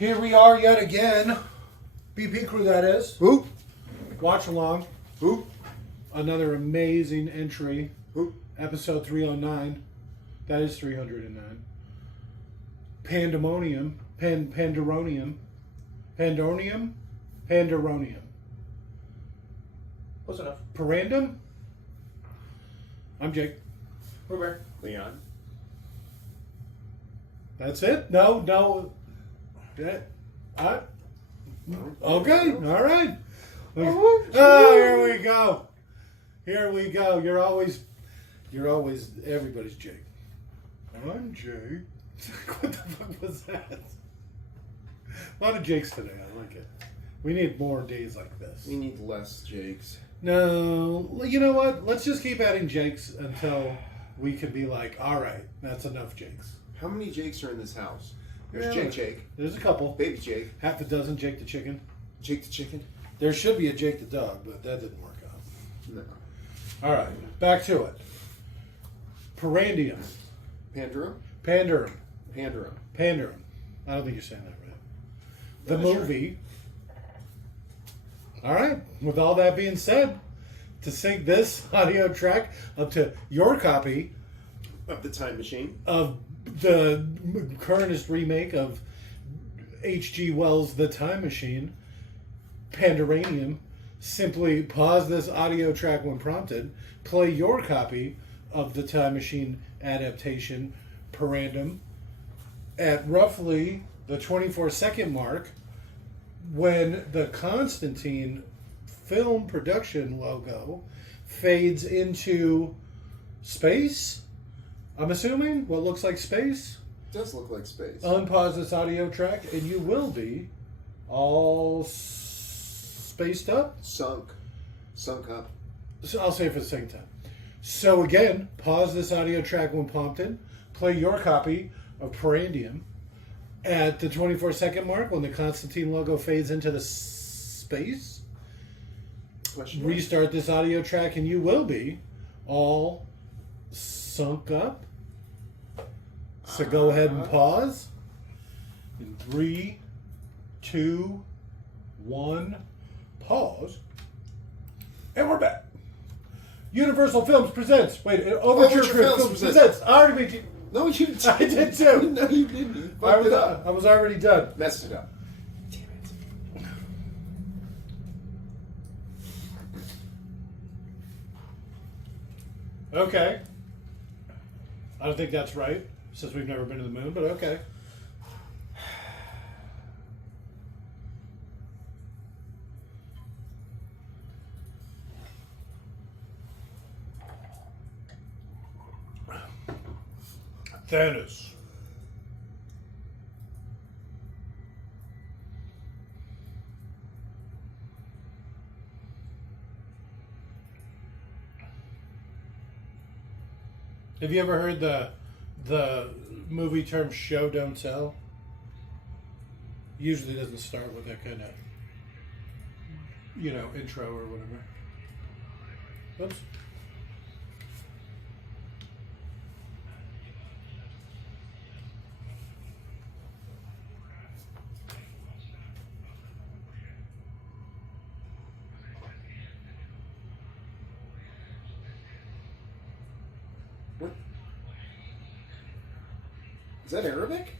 Here we are yet again. BP crew, that is. Who? Watch along. Who? Another amazing entry. Who? Episode 309. That is 309. Pandemonium. Pandoronium. Pandornium? Pandoronium. Close enough. Parandum? I'm Jake. Robert. Leon. That's it? No. Okay. All right. Oh, here we go. Here we go. You're always everybody's Jake. I'm Jake. What the fuck was that? A lot of Jakes today. I like it. We need more days like this. We need less Jakes. No, you know what? Let's just keep adding Jakes until we can be like, all right, that's enough Jakes. How many Jakes are in this house? There's Yeah, Jake. There's a couple. Baby Jake. Half a dozen Jake the chicken. Jake the chicken? There should be a Jake the dog, but that didn't work out. No. All right, back to it. Parandium. Pandorum? Pandorum. Pandorum. Pandorum. I don't think you're saying that right. The Yeah, movie. Sure. All right, with all that being said, to sync this audio track up to your copy Of the Time Machine. of the currentest remake of H.G. Wells' The Time Machine, Pandoranium, simply pause this audio track when prompted, play your copy of the Time Machine adaptation, Parandum, at roughly the 24-second mark when the Constantine film production logo fades into space. I'm assuming what looks like space. It does look like space. Unpause this audio track, and you will be all spaced up. Sunk up. So I'll say it for the second time. So again, pause this audio track when prompted. Play your copy of Parandium at the 24-second mark when the Constantine logo fades into the space. Question mark? Restart this audio track, and you will be all sunk up. So go ahead and pause. In 3, 2, 1, pause. And we're back. Universal Films presents. Wait, Overture Films presents. I already made you. No, you didn't. I did too. No, you didn't. You fucked it up. I was already done. Messed it up. Damn it. Okay. I don't think that's right, since we've never been to the moon, but okay. Thanos. Have you ever heard the movie term show don't tell? Usually doesn't start with that kind of, intro or whatever. Oops. What? Is that Arabic?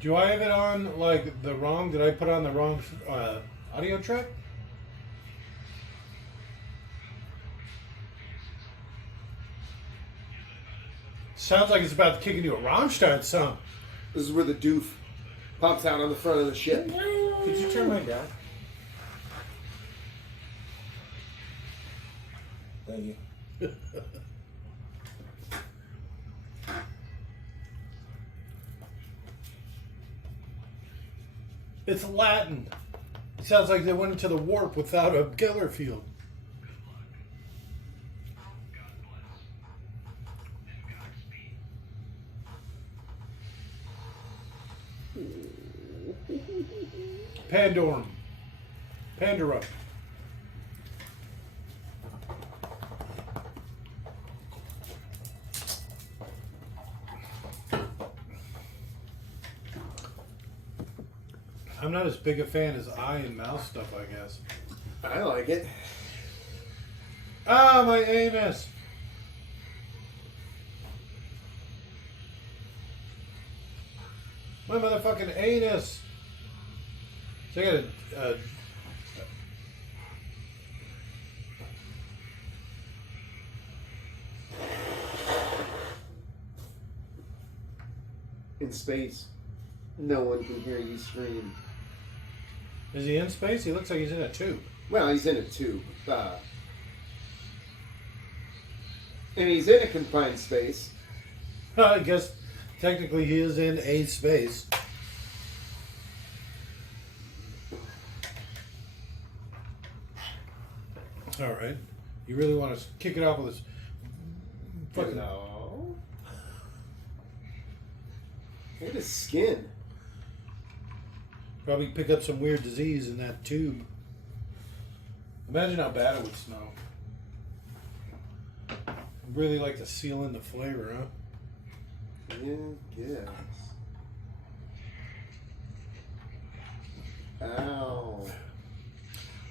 Do I have it on like the wrong? Did I put on the wrong audio track? Sounds like it's about to kick into a Rammstein song. This is where the doof pops out on the front of the ship. Could you turn mine down? Thank you. It's Latin. It sounds like they went into the warp without a killer field. Pandorum. Pandorum. I'm not as big a fan as eye and mouth stuff, I guess. I like it. Ah, my anus! My motherfucking anus! So I got a In space, no one can hear you scream. is he in space? He looks like he's in a tube. Well, he's in a tube. And he's in a confined space. I guess technically he is in a space. All right. You really want to kick it off with this fucking... No. Look at his skin. Probably pick up some weird disease in that tube. Imagine how bad it would smell. Really like to seal in the flavor, huh? Yeah, guess. Ow.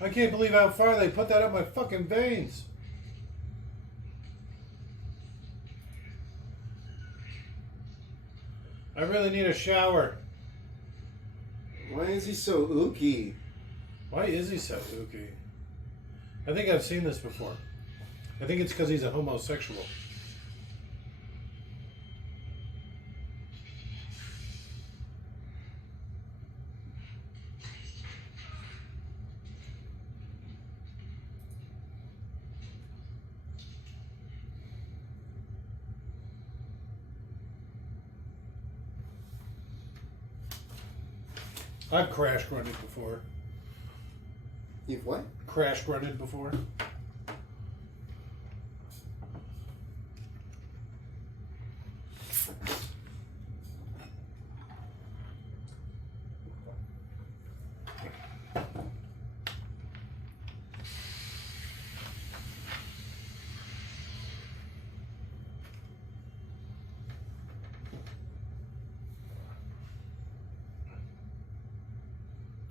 I can't believe how far they put that up my fucking veins. I really need a shower. Why is he so ooky? Why is he so ooky? I think I've seen this before. I think it's because he's a homosexual. I've crash grunted before. You've what? Crash grunted before.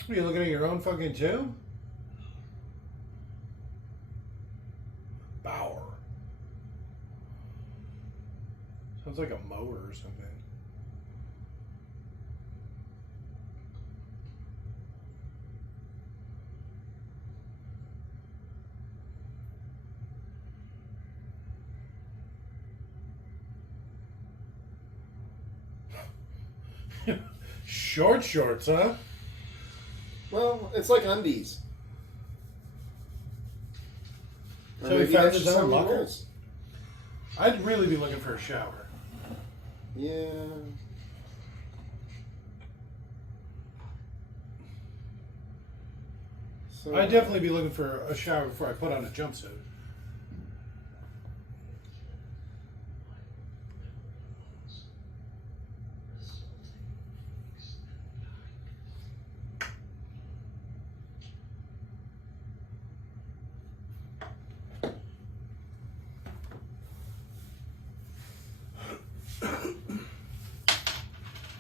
Are you looking at your own fucking tube? Bauer. Sounds like a mower or something. Shorts, huh? Well, it's like undies. Or So he maybe found that's his just own how he locker? rolls. I'd really be looking for a shower. Yeah. So I'd definitely be looking for a shower before I put on a jumpsuit.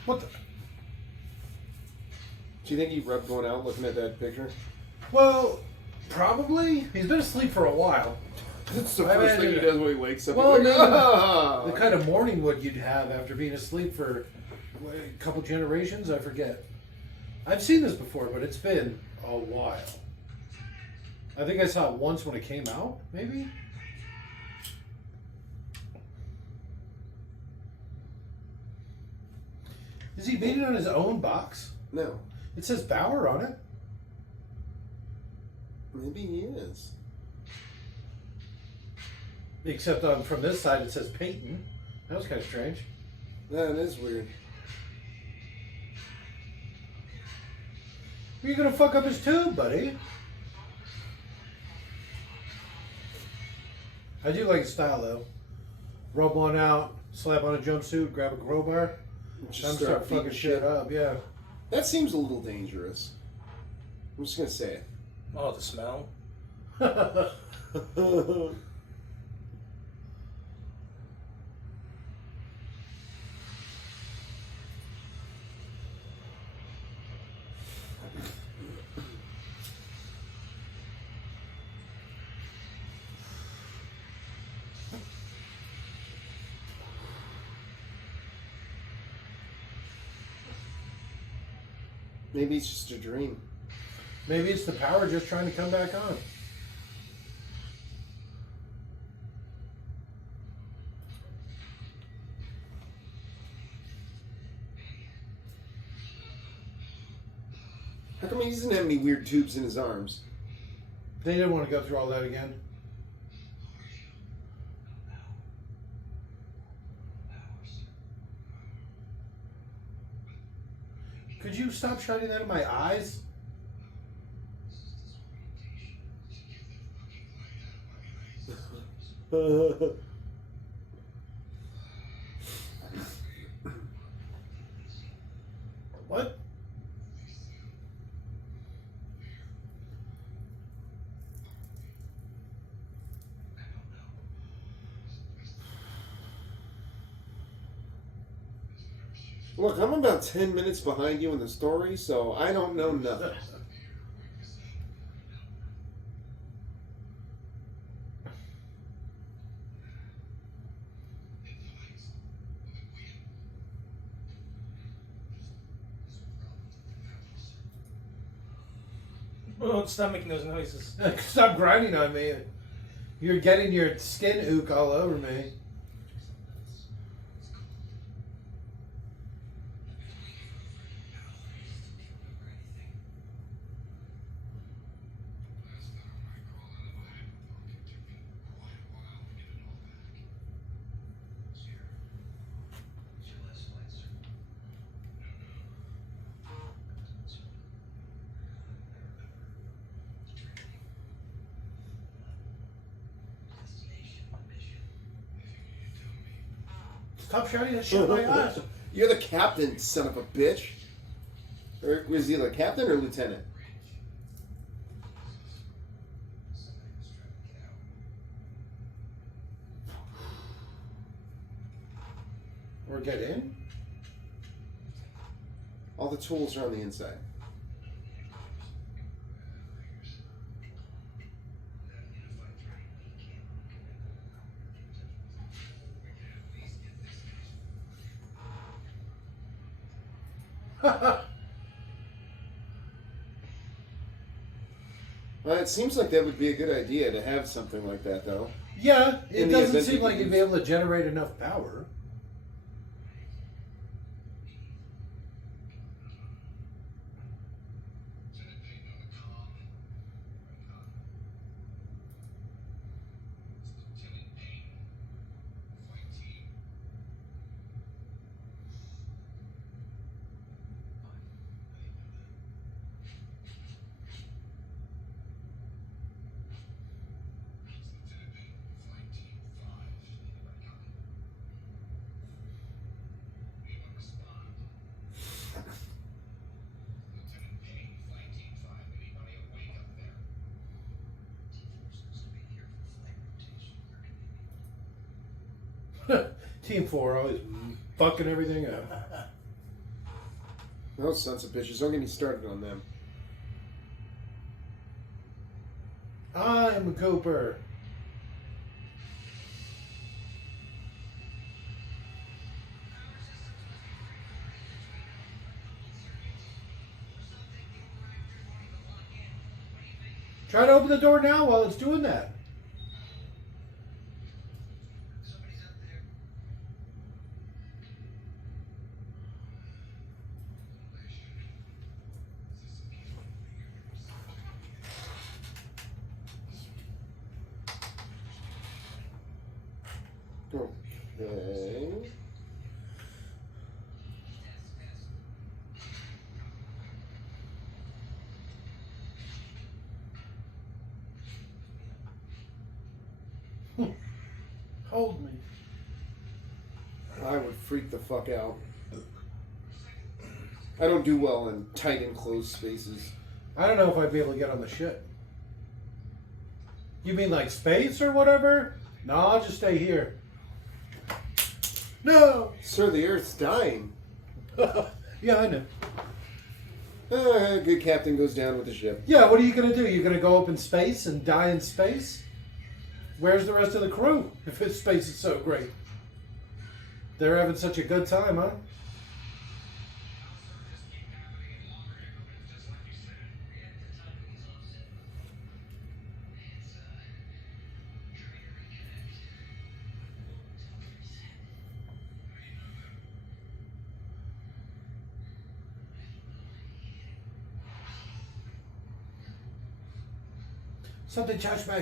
What the? Do you think he rubbed one out looking at that picture? Well, probably. He's been asleep for a while. That's the I first thing he imagine- does when he wakes up. Well, He's like, "Ah!" the kind of morning wood you'd have after being asleep for a couple generations, I forget. I've seen this before, but it's been a while. I think I saw it once when it came out, maybe? Is he beating on his own box? No. It says Bauer on it. Maybe he is. Except from this side it says Peyton. That was kind of strange. That is weird. You're gonna fuck up his tube, buddy. I do like his style though. Rub one out, slap on a jumpsuit, grab a crowbar, Just time to start beating fucking shit up. Yeah. That seems a little dangerous. I'm just gonna say it. Oh, the smell. Maybe it's just a dream. Maybe it's the power just trying to come back on. How come he doesn't have any weird tubes in his arms? They didn't want to go through all that again. Could you stop shining that in my eyes? What? Look, I'm about 10 minutes behind you in the story, so I don't know nothing. Oh, stop making those noises. Stop grinding on me. You're getting your skin ook all over me. Stop shining that shit in my eyes. You're the captain, son of a bitch. Or was he the captain or lieutenant? Or get in? All the tools are on the inside. Well, it seems like that would be a good idea to have something like that, though. Yeah, it In the doesn't event seem you like can you'd be able to generate enough power. Team 4 always fucking everything up. Those sons of bitches, don't get me started on them. I'm Cooper. Try to open the door now while it's doing that. Okay. Hold me. I would freak the fuck out. I don't do well in tight enclosed spaces. I don't know if I'd be able to get on the ship. You mean like space or whatever? No, I'll just stay here. No! Sir, the Earth's dying. Yeah, I know. Good captain goes down with the ship. Yeah, what are you going to do? You're going to go up in space and die in space? Where's the rest of the crew if his space is so great? They're having such a good time, huh? Something touched me.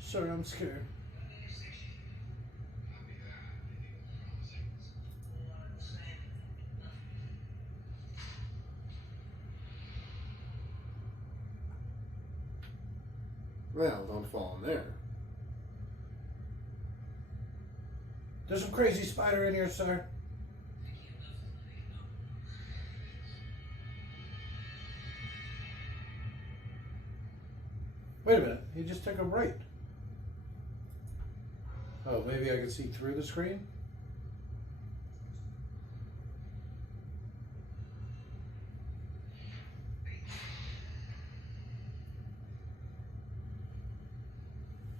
Sorry, I'm scared. Well, don't fall in there. There's some crazy spider in here, sir. Wait a minute. He just took a right. Oh, maybe I can see through the screen?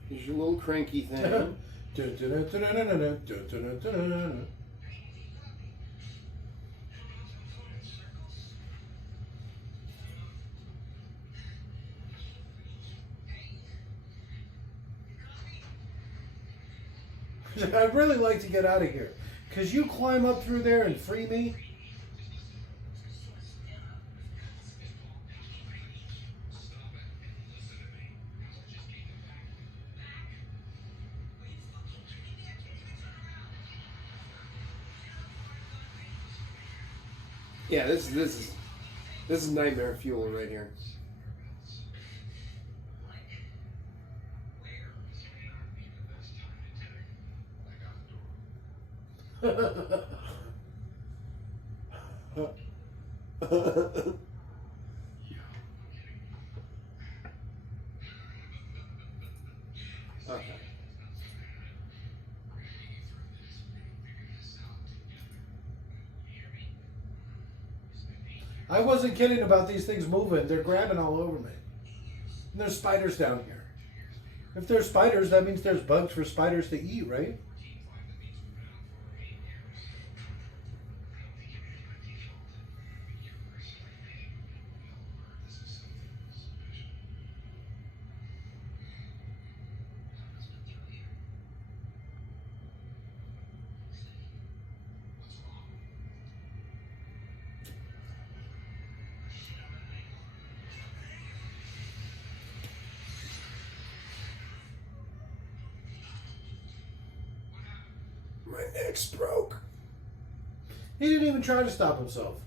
Here's your little cranky thing. I'd really like to get out of here. Could you climb up through there and free me? Yeah, this is nightmare fuel right here. Okay. I wasn't kidding about these things moving. They're grabbing all over me. And there's spiders down here. If there's spiders, that means there's bugs for spiders to eat, right? My neck's broke. He didn't even try to stop himself.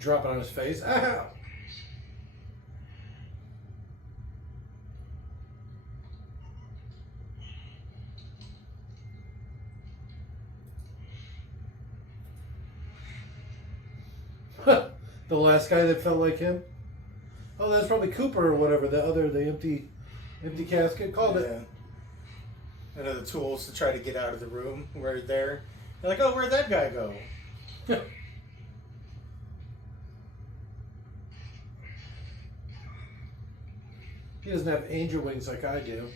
Drop it on his face. Ow! The last guy that felt like him. Oh, that's probably Cooper or whatever. The empty casket. Called it. And the tools to try to get out of the room. We're there. They're like, oh, where'd that guy go? He doesn't have angel wings like I do.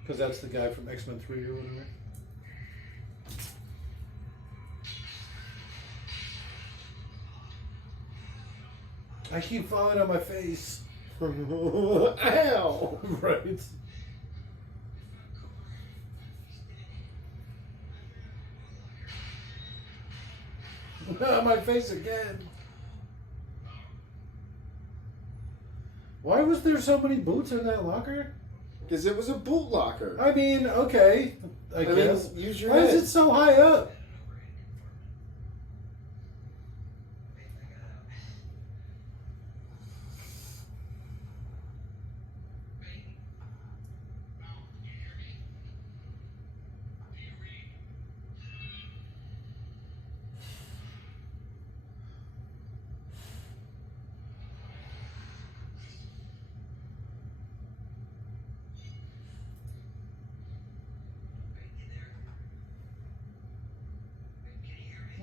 Because that's the guy from X-Men 3 or whatever. I keep falling on my face. Ow! Right. On my face again. Why was there so many boots in that locker? Because it was a boot locker. I mean, okay, I guess. Mean, use your Why head. is it so high up?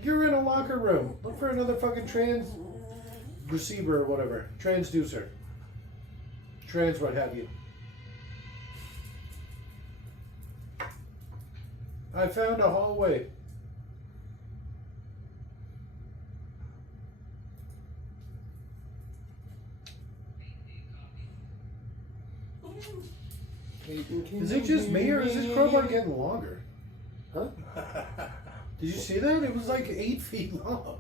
You're in a locker room. Look for another fucking receiver or whatever. Transducer. Trans what have you. I found a hallway. Is it just me or is this crowbar getting longer? Huh? Did you see that? It was like 8 feet long.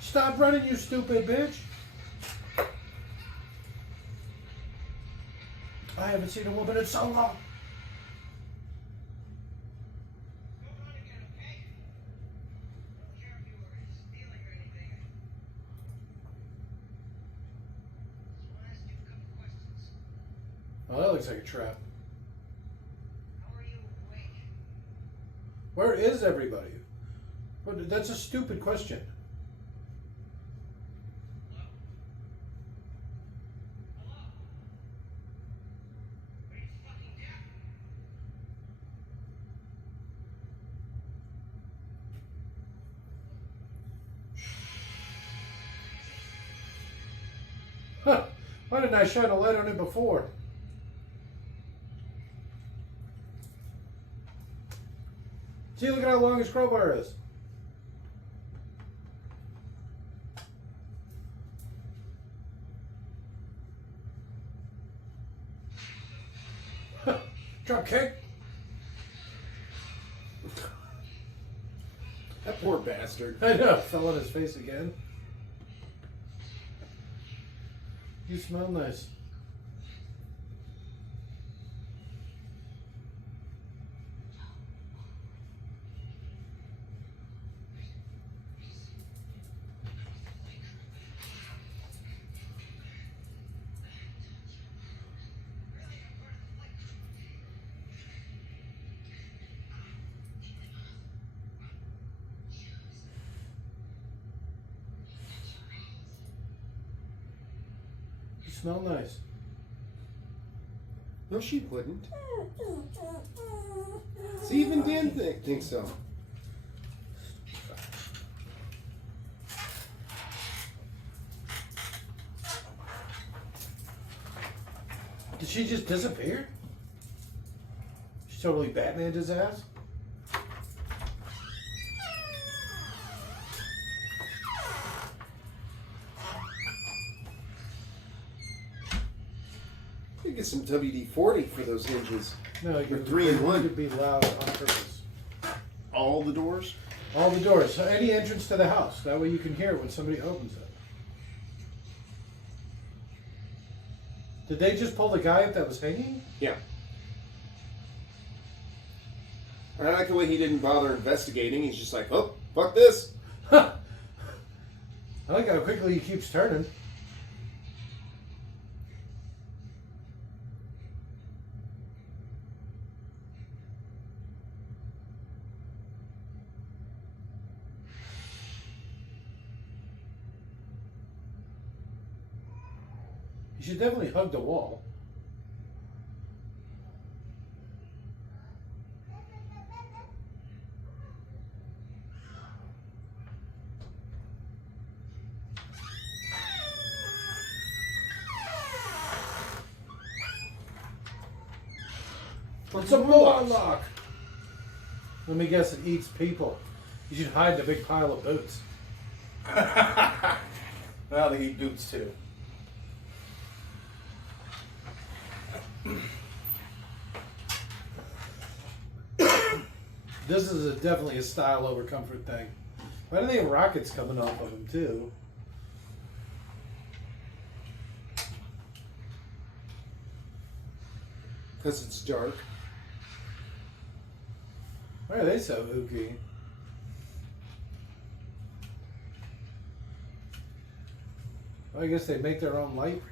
Stop running, you stupid bitch. I haven't seen a woman in so long. Oh, that looks like a trap. Where is everybody? But that's a stupid question. Huh. Why didn't I shine a light on it before? See, look at how long his crowbar is. Drop kick. That poor bastard. I know, fell on his face again. You smell nice. You smell nice. No, she wouldn't. See, even Dan thinks so. Did she just disappear? She totally Batmaned his ass? You get some WD-40 for those hinges. No, They're you 3 in 1. could be loud on purpose. All the doors? All the doors, so any entrance to the house. That way you can hear it when somebody opens it. Did they just pull the guy up that was hanging? Yeah. I like the way he didn't bother investigating. He's just like, oh, fuck this. I like how quickly he keeps turning. You should definitely hug the wall. It's a Morlock! Let me guess, it eats people. You should hide in a big pile of boots. Well, they eat boots too. This is definitely a style over comfort thing. Why do they have rockets coming off of them too? Because it's dark. Why are they so ooky? I guess they make their own light.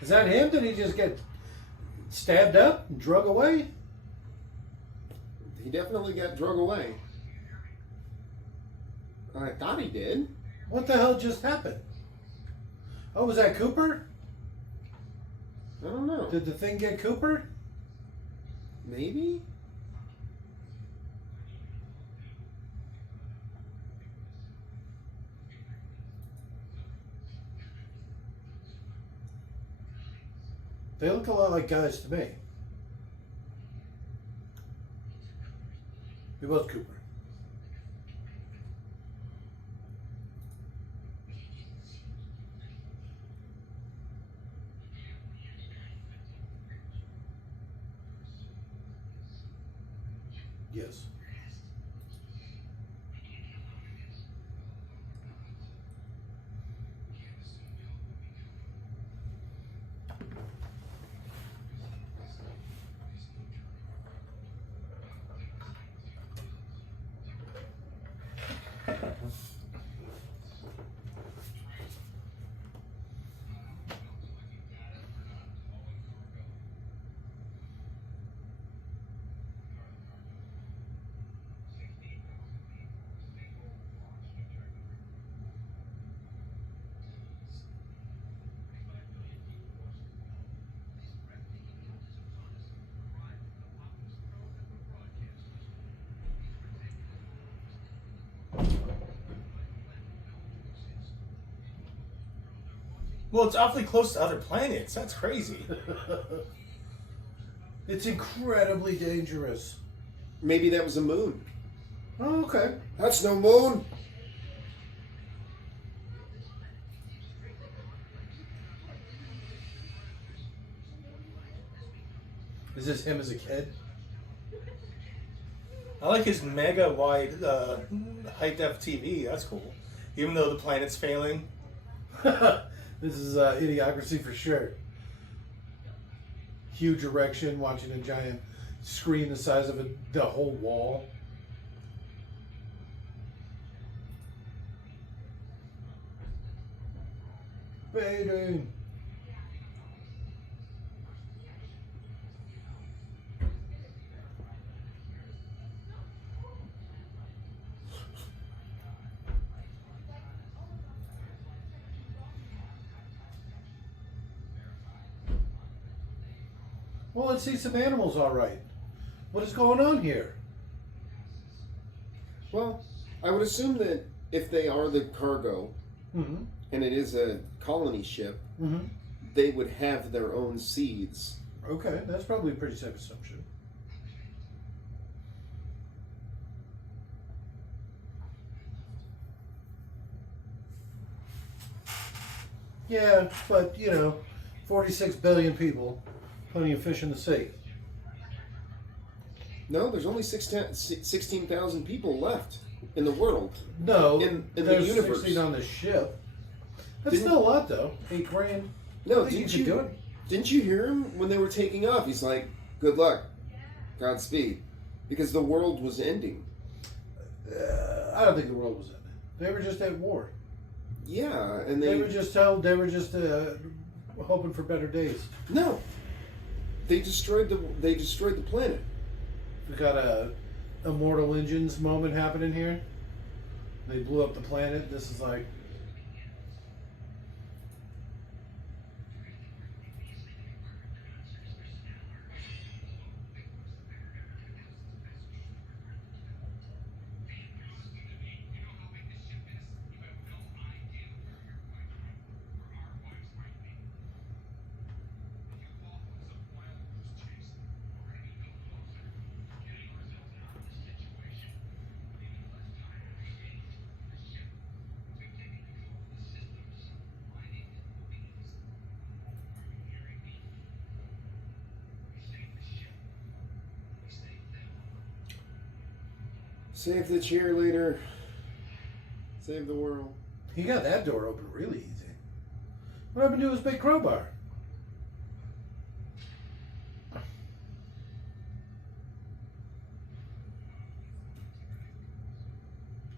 Is that him? Did he just get stabbed up and drug away? He definitely got drug away. I thought he did. What the hell just happened? Oh, was that Cooper? I don't know. Did the thing get Cooper? Maybe? They look a lot like guys to me. It was Cooper. Yes. Well, it's awfully close to other planets. That's crazy. It's incredibly dangerous. Maybe that was a moon. Oh, okay. That's no moon. Is this him as a kid? I like his mega wide high def TV. That's cool. Even though the planet's failing. This is idiocracy for sure. Huge erection, watching a giant screen the size of the whole wall. Baiting. Well, let's see some animals, all right. What is going on here? Well, I would assume that if they are the cargo, Mm-hmm. and it is a colony ship, Mm-hmm. they would have their own seeds. Okay, that's probably a pretty safe assumption. Yeah, but, 46 billion people, plenty of fish in the sea. No, there's only 16,000 people left in the world. No, In the there's universe. 16 on the ship. That's Didn't- still a lot, though. 8 grand. No, I think didn't you could you? do it. Didn't you hear him when they were taking off? He's like, "Good luck, Godspeed," because the world was ending. I don't think the world was ending. They were just at war. Yeah, and They were just hoping for better days. no. They destroyed the planet. We got a Immortal Engines moment happening here. They blew up the planet. This is like, Save the cheerleader. Save the world. He got that door open really easy. What happened to his big crowbar?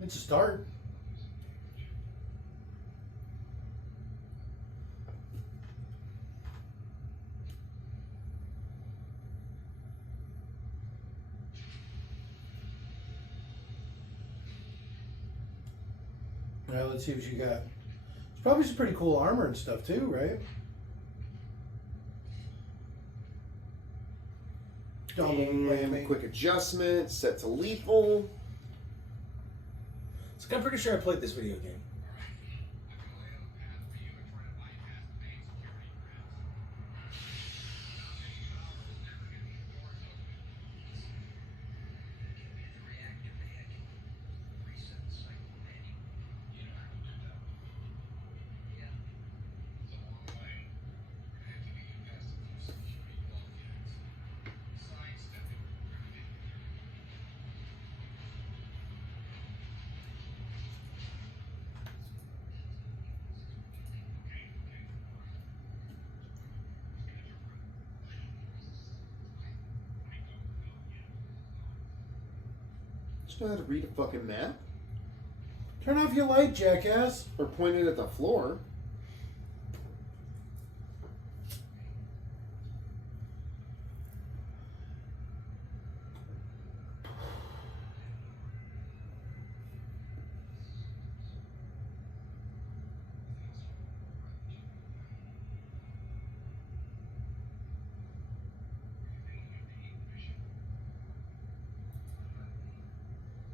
It's a start. All right, let's see what you got. It's probably some pretty cool armor and stuff too, right? Double whammy. Quick adjustment. Set to lethal. So I'm pretty sure I played this video game. Just know how to read a fucking map? Turn off your light, jackass. Or point it at the floor.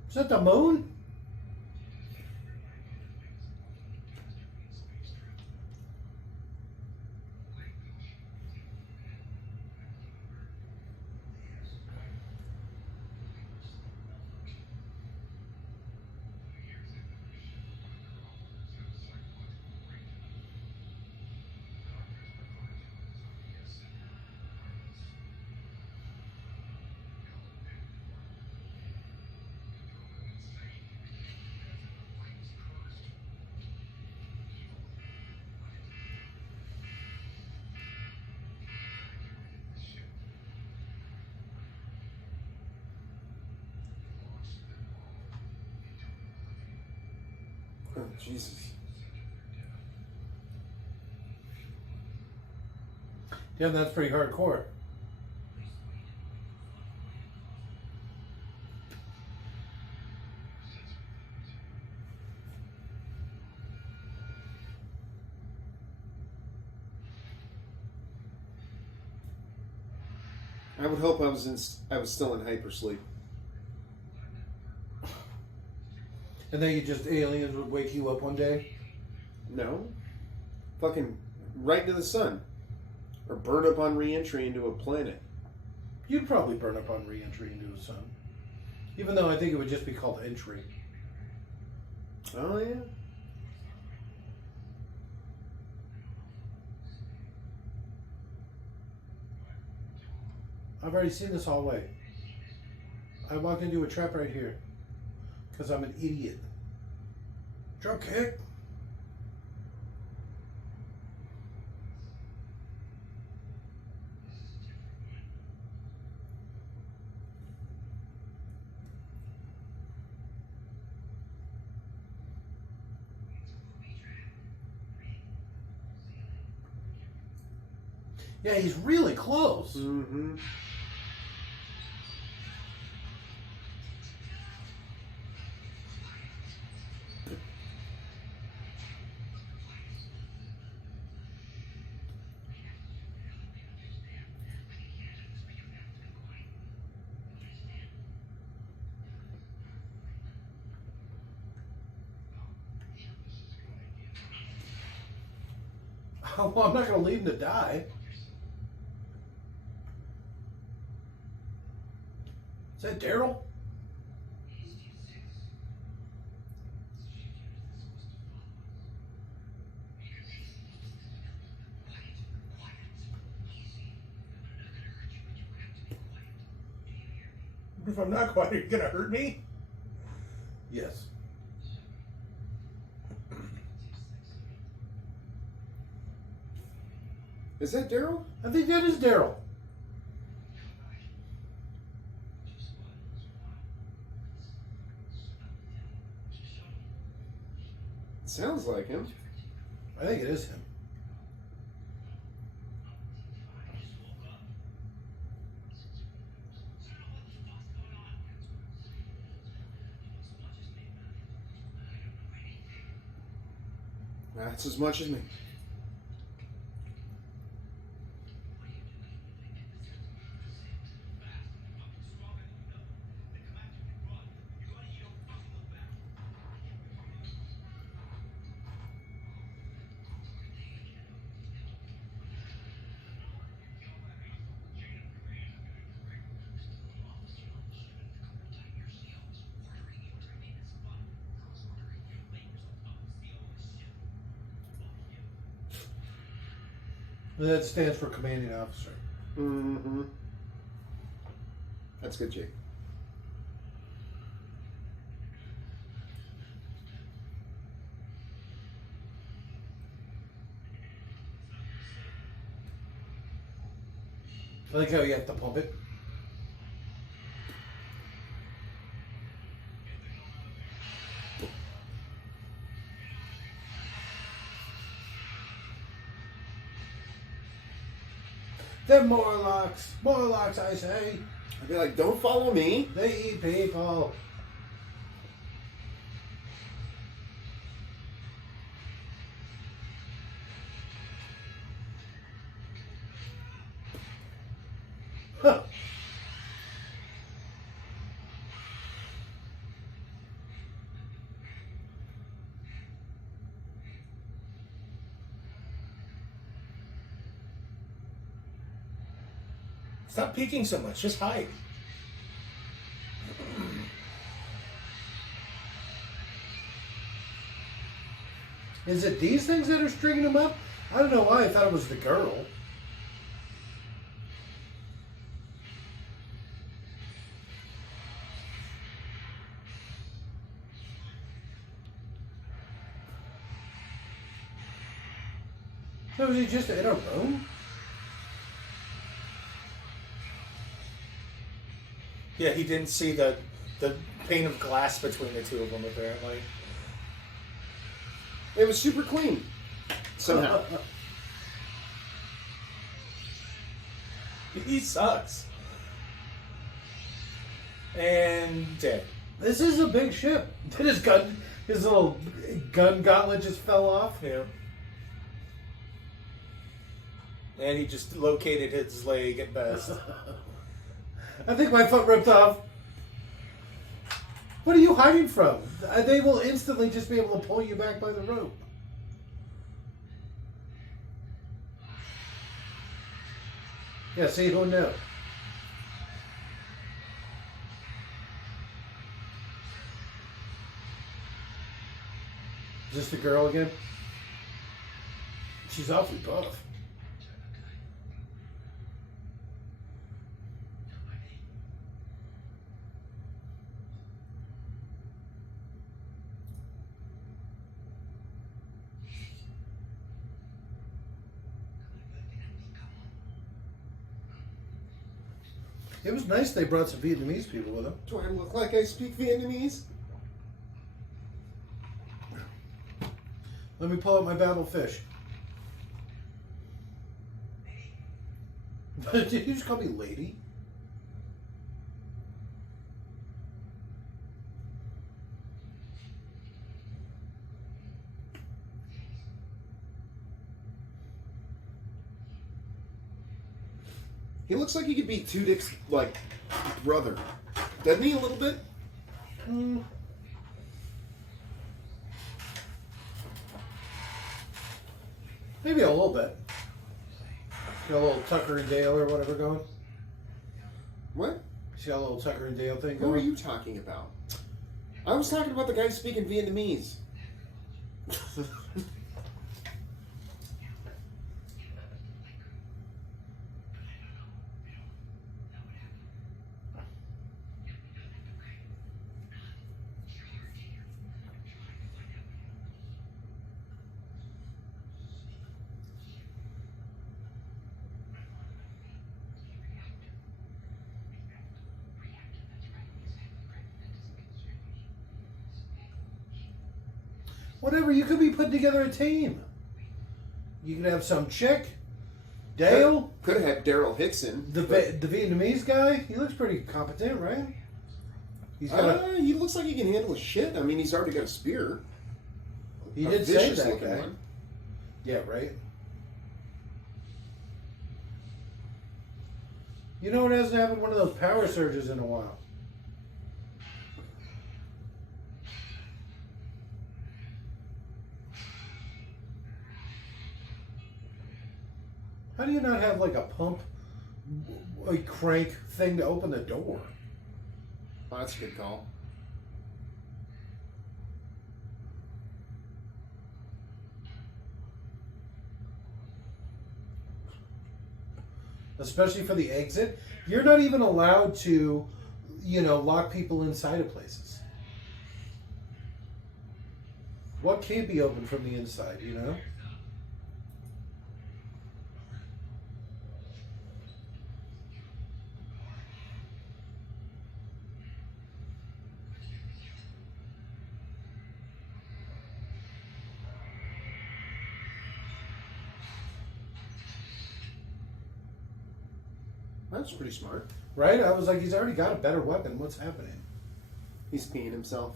Is that the moon? Oh, Jesus. Yeah, that's pretty hardcore. I would hope I was still in hypersleep. And then you just aliens would wake you up one day. No. Fucking right into the sun. Or burn up on re-entry into a planet. You'd probably burn up on re-entry into the sun. Even though I think it would just be called entry. Oh, yeah. I've already seen this hallway. I walked into a trap right here. Because I'm an idiot. Drop kick. Yeah, he's really close. Mm-hmm. Well, I'm not going to leave him to die. Is that Daryl? If I'm not quiet, are you going to hurt me? Yes. Is that Daryl? I think that is Daryl. Sounds like him. I think it is him. That's as much as me. That stands for commanding officer. Mm-hmm. That's good, Jake. I like how you have to pump it. Them Morlocks, I say. I'd be like, don't follow me. They eat people. Huh. Stop peeking so much. Just hide. Is it these things that are stringing them up? I don't know why I thought it was the girl. So is he just in a room? Yeah, he didn't see the pane of glass between the two of them, apparently. It was super clean. Somehow. He sucks. And dead. This is a big ship. Did his little gun gauntlet just fell off? Yeah. And he just located his leg at best. I think my foot ripped off. What are you hiding from? They will instantly just be able to pull you back by the rope. Yeah, see, who knew? Is this the girl again? She's awfully buff. It was nice they brought some Vietnamese people with them. Do I look like I speak Vietnamese? Let me pull out my battle fish. Did you just call me lady? He looks like he could be Two Dick's, like, brother. Doesn't he a little bit? Mm. Maybe a little bit. Got a little Tucker and Dale or whatever going. What? See a little Tucker and Dale thing Who are going? you talking about? I was talking about the guy speaking Vietnamese. Whatever, you could be putting together a team. You could have some chick, Dale, Could have had Daryl Hickson. the Vietnamese guy. He looks pretty competent, right? He's got He looks like he can handle a shit. I mean, he's already got a spear. he A did say vicious that looking guy. one. Yeah, right. You know, it hasn't happened one of those power surges in a while. How do you not have like a pump, a crank thing to open the door? Oh, that's a good call. Especially for the exit. You're not even allowed to, lock people inside of places. What can't be opened from the inside, That's pretty smart. Right? I was like, he's already got a better weapon. What's happening? He's peeing himself.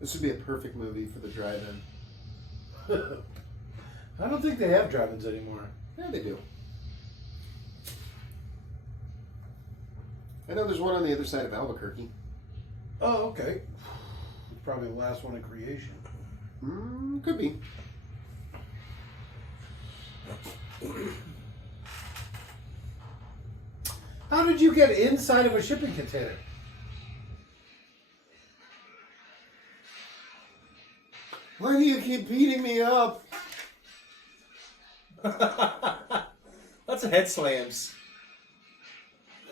This would be a perfect movie for the drive-in. I don't think they have drive-ins anymore. Yeah, they do. I know there's one on the other side of Albuquerque. Oh, okay. It's probably the last one in creation. Could be. How did you get inside of a shipping container? Why do you keep beating me up? Lots of head slams.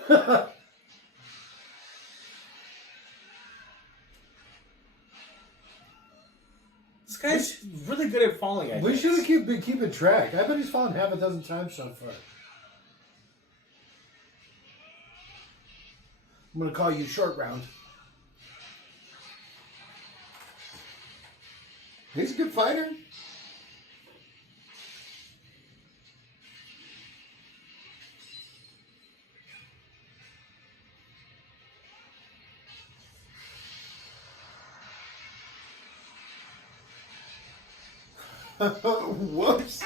This guy's really good at falling, I We guess. should have been keeping track. I bet he's fallen half a dozen times so far. I'm going to call you short round. He's a good fighter. Whoops.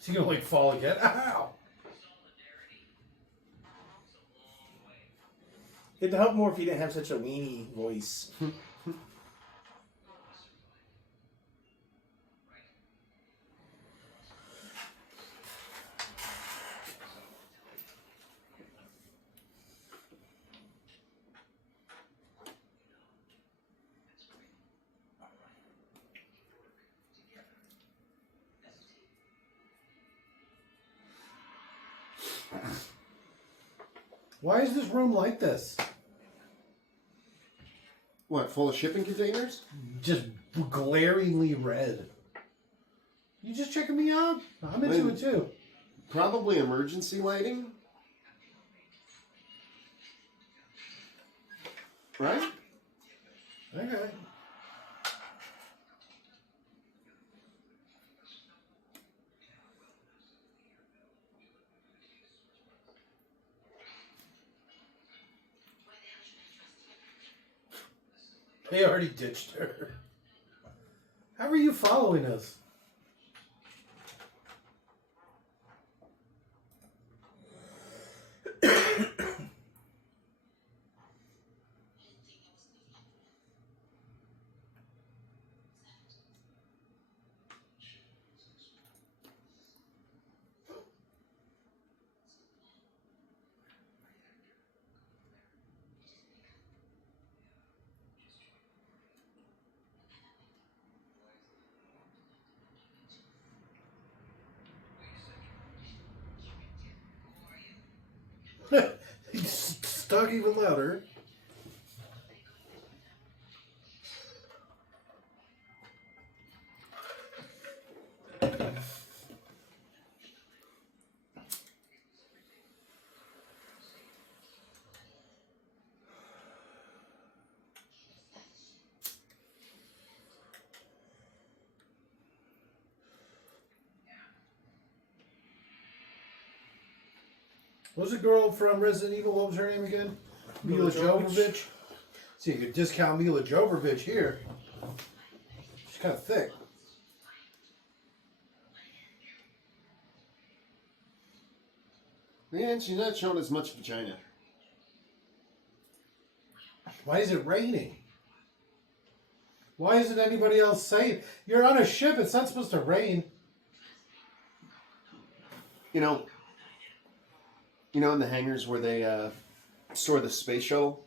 Is he going to like fall again? Ow! It'd help more if you didn't have such a weenie voice. Why is this room like this? What, full of shipping containers? Just glaringly red. You just checking me out? I'm into it too. Probably emergency lighting. Right? Okay. They already ditched her. How are you following us? He's stuck even louder. What was the girl from Resident Evil? What was her name again? Mila Jovovich. See, you could discount Mila Jovovich here. She's kind of thick. Yeah, she's not showing as much vagina. Why is it raining? Why isn't anybody else saying? You're on a ship. It's not supposed to rain. You know, in the hangars where they store the space shuttle,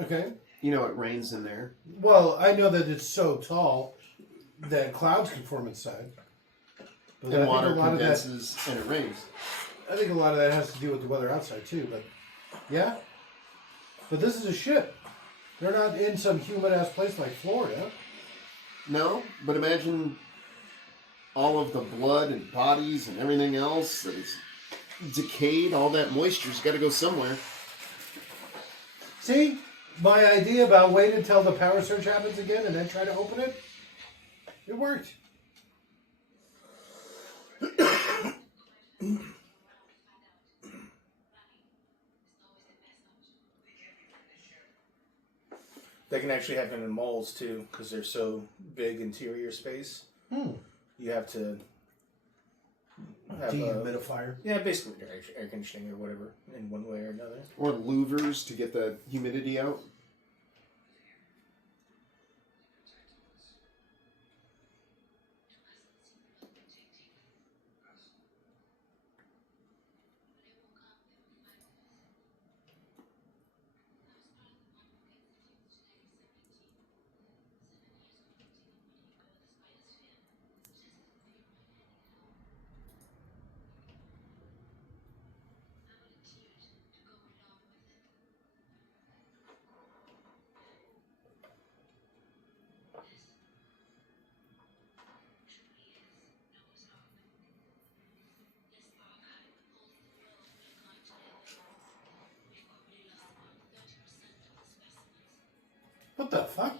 Okay. you know it rains in there. Well, I know that it's so tall that clouds can form inside. But And water condenses and it rains. I think a lot of that has to do with the weather outside too. But yeah. But this is a ship. They're not in some humid-ass place like Florida. No, but imagine all of the blood and bodies and everything else that is decayed. All that moisture's got to go somewhere. See? My idea about wait until the power surge happens again and then try to open it? It worked. That can actually happen in moles too, because they're so big interior space. You have to have Dehumidifier. basically air conditioning or whatever in one way or another. Or louvers to get the humidity out. What the fuck?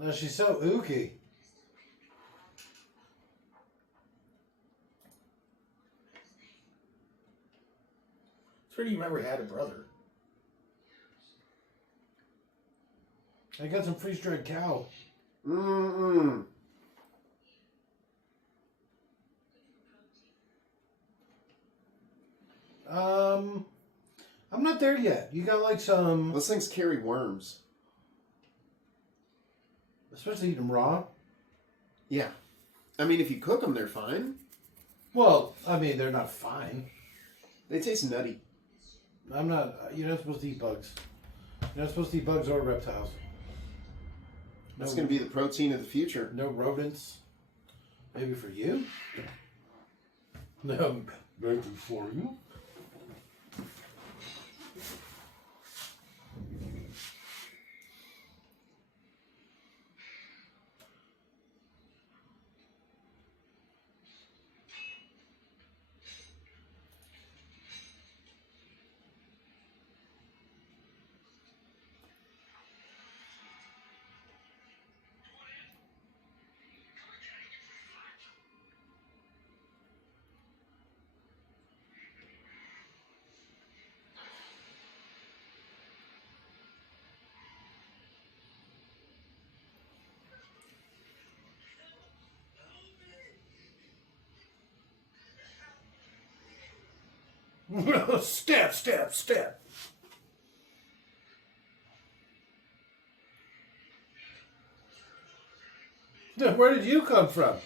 No, she's so ooky. It's weird you remember he had a brother. I got some freeze-dried cow. Mm-mm. I'm not there yet. You got like some, Those things carry worms. especially eat them raw. Yeah. I mean, if you cook them, they're fine. Well, I mean, they're not fine. They taste nutty. I'm not. You're not supposed to eat bugs. You're not supposed to eat bugs or reptiles. That's going to be the protein of the future. No rodents. Maybe for you. No, maybe for you. Step, step, step. Where did you come from?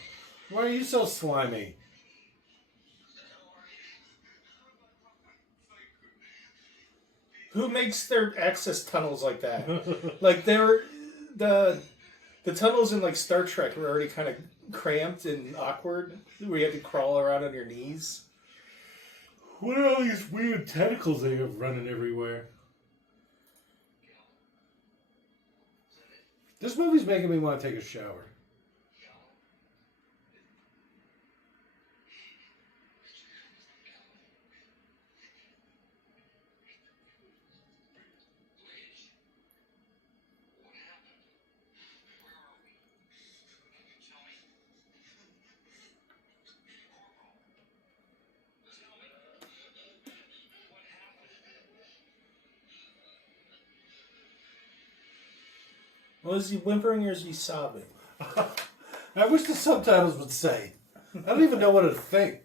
Why are you so slimy? Who makes their access tunnels like that? Like the tunnels in like Star Trek were already kind of cramped and awkward, where you had to crawl around on your knees. What are all these weird tentacles they have running everywhere? This movie's making me want to take a shower. Well, is he whimpering or is he sobbing? I wish the subtitles would say. I don't even know what to think.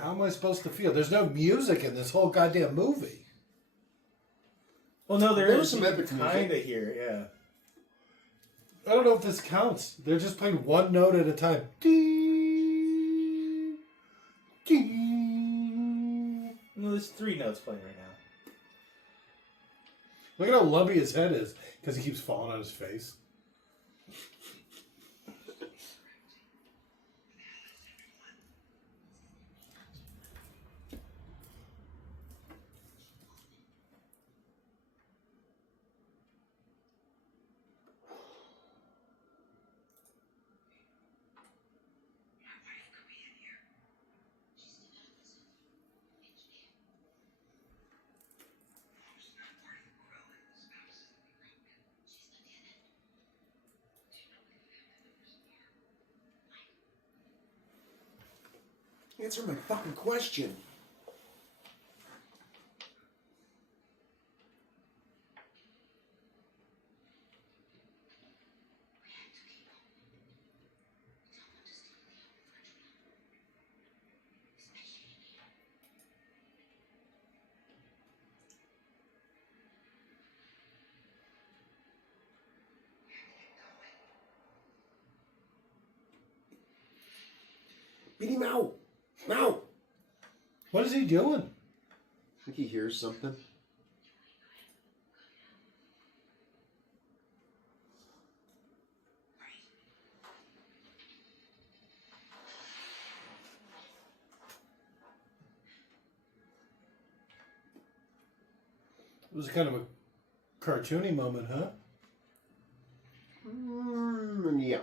How am I supposed to feel? There's no music in this whole goddamn movie. Well, no, there is some epic music. kind of here, yeah. I don't know if this counts. They're just playing one note at a time. Ding, ding. Well, there's 3 notes playing right now. Look at how lumpy his head is because he keeps falling on his face. Answer my fucking question. Beat him out. Out. What is he doing? I think he hears something. It was kind of a cartoony moment, huh? Yeah.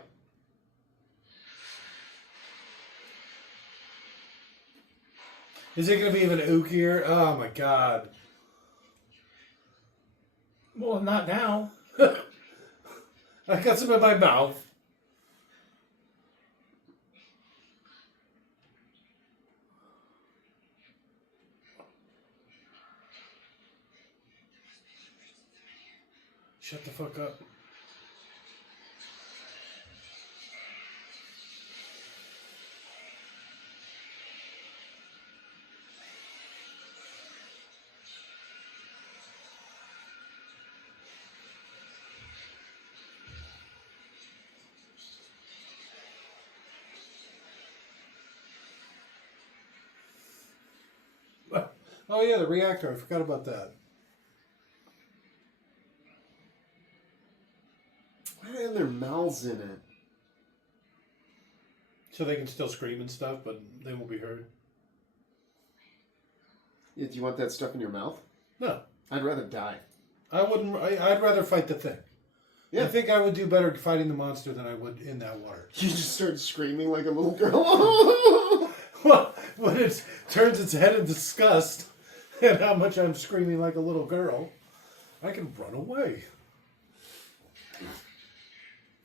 Is it going to be even ookier? Oh my god. Well, not now. I got some in my mouth. Shut the fuck up. Oh yeah, the reactor. I forgot about that. Why do they have their mouths in it? So they can still scream and stuff, but they won't be heard. Yeah, do you want that stuff in your mouth? No. I'd rather die. I wouldn't. I'd rather fight the thing. Yeah. I think I would do better fighting the monster than I would in that water. You just start screaming like a little girl. Well, when it turns its head in disgust at how much I'm screaming like a little girl, I can run away.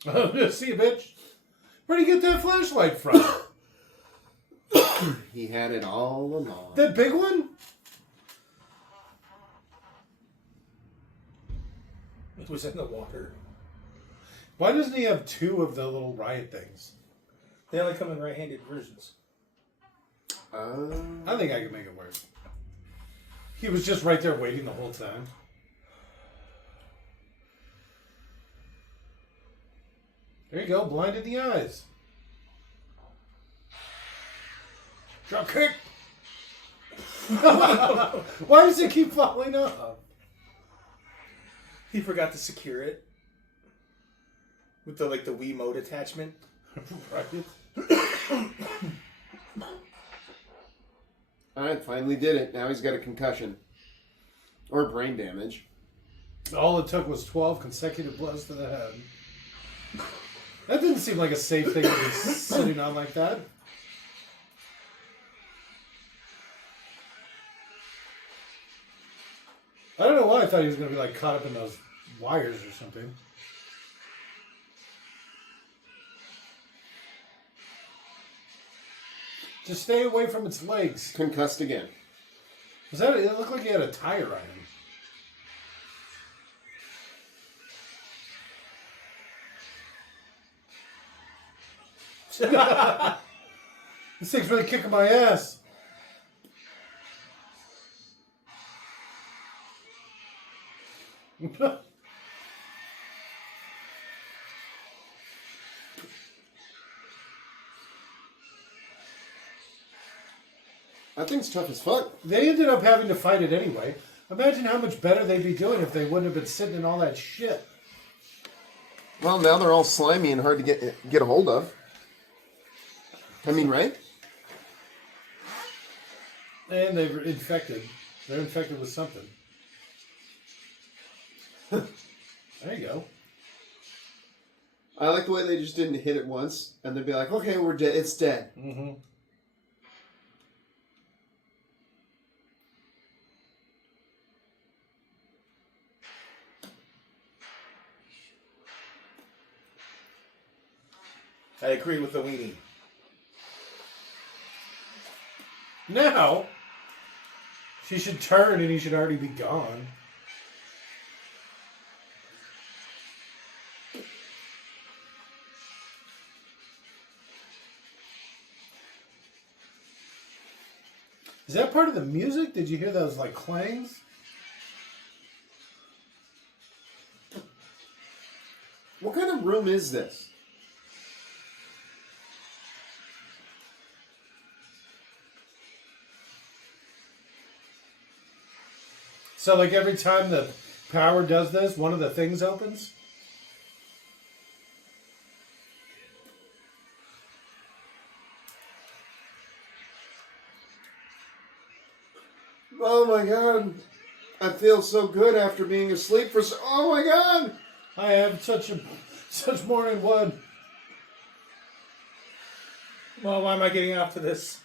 See, bitch? Where'd you get that flashlight from? He had it all along. That big one? It was in the water. Why doesn't he have 2 of the little riot things? They only come in right-handed versions. I think I can make it work. He was just right there waiting the whole time. There you go, blinded the eyes. Drop kick! Why does it keep falling off? He forgot to secure it. With the Wiimote attachment. Right. Alright, finally did it. Now he's got a concussion. Or brain damage. All it took was 12 consecutive blows to the head. That didn't seem like a safe thing to be sitting on like that. I don't know why I thought he was going to be like caught up in those wires or something. Just stay away from its legs. Concussed again. Was that? It looked like he had a tire on him. This thing's really kicking my ass. That thing's tough as fuck. They ended up having to fight it anyway. Imagine how much better they'd be doing if they wouldn't have been sitting in all that shit. Well, now they're all slimy and hard to get a hold of. I mean, right? And they're infected. They're infected with something. There you go. I like the way they just didn't hit it once, and they'd be like, okay, we're dead. It's dead. Mm-hmm. I agree with the weenie. Now, she should turn and he should already be gone. Is that part of the music? Did you hear those like clangs? What kind of room is this? So like every time the power does this, one of the things opens? Oh my god. I feel so good after being asleep for so... Oh my god! I have such morning wood. Well, why am I getting off to this?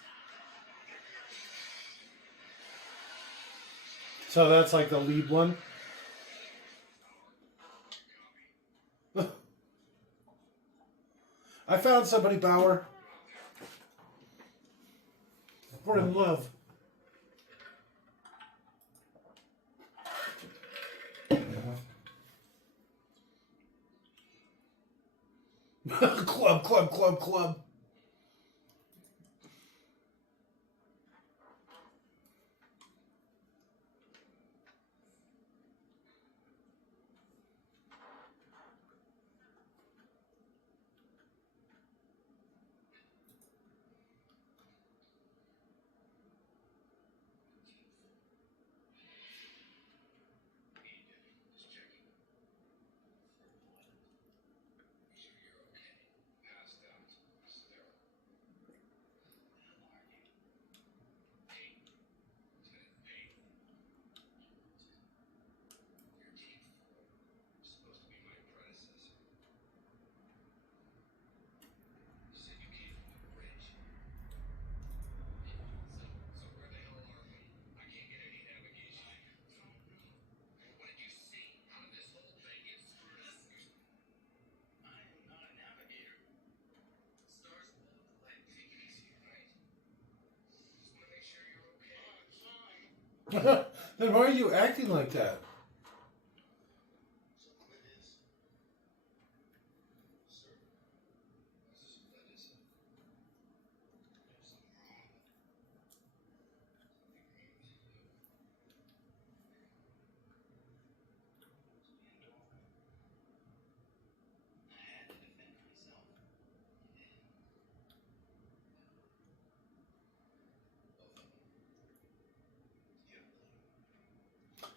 So that's like the lead one. I found somebody, Bauer. We're in love. Club. Then why are you acting like that?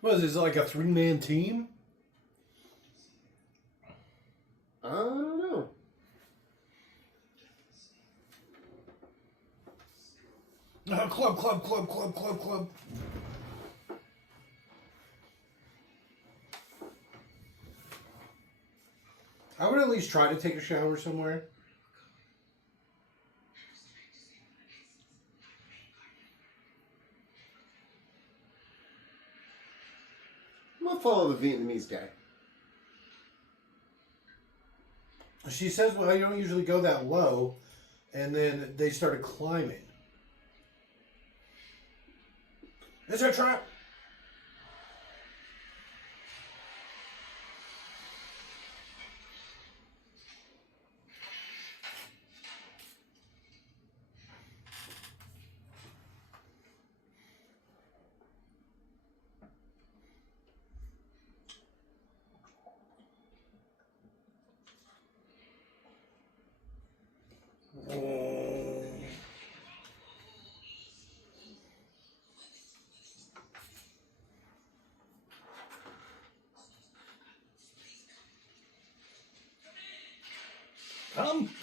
What is this, like a 3-man team? I don't know. Club. I would at least try to take a shower somewhere. I'm gonna follow the Vietnamese guy. She says, well, you don't usually go that low. And then they started climbing. It's a trap.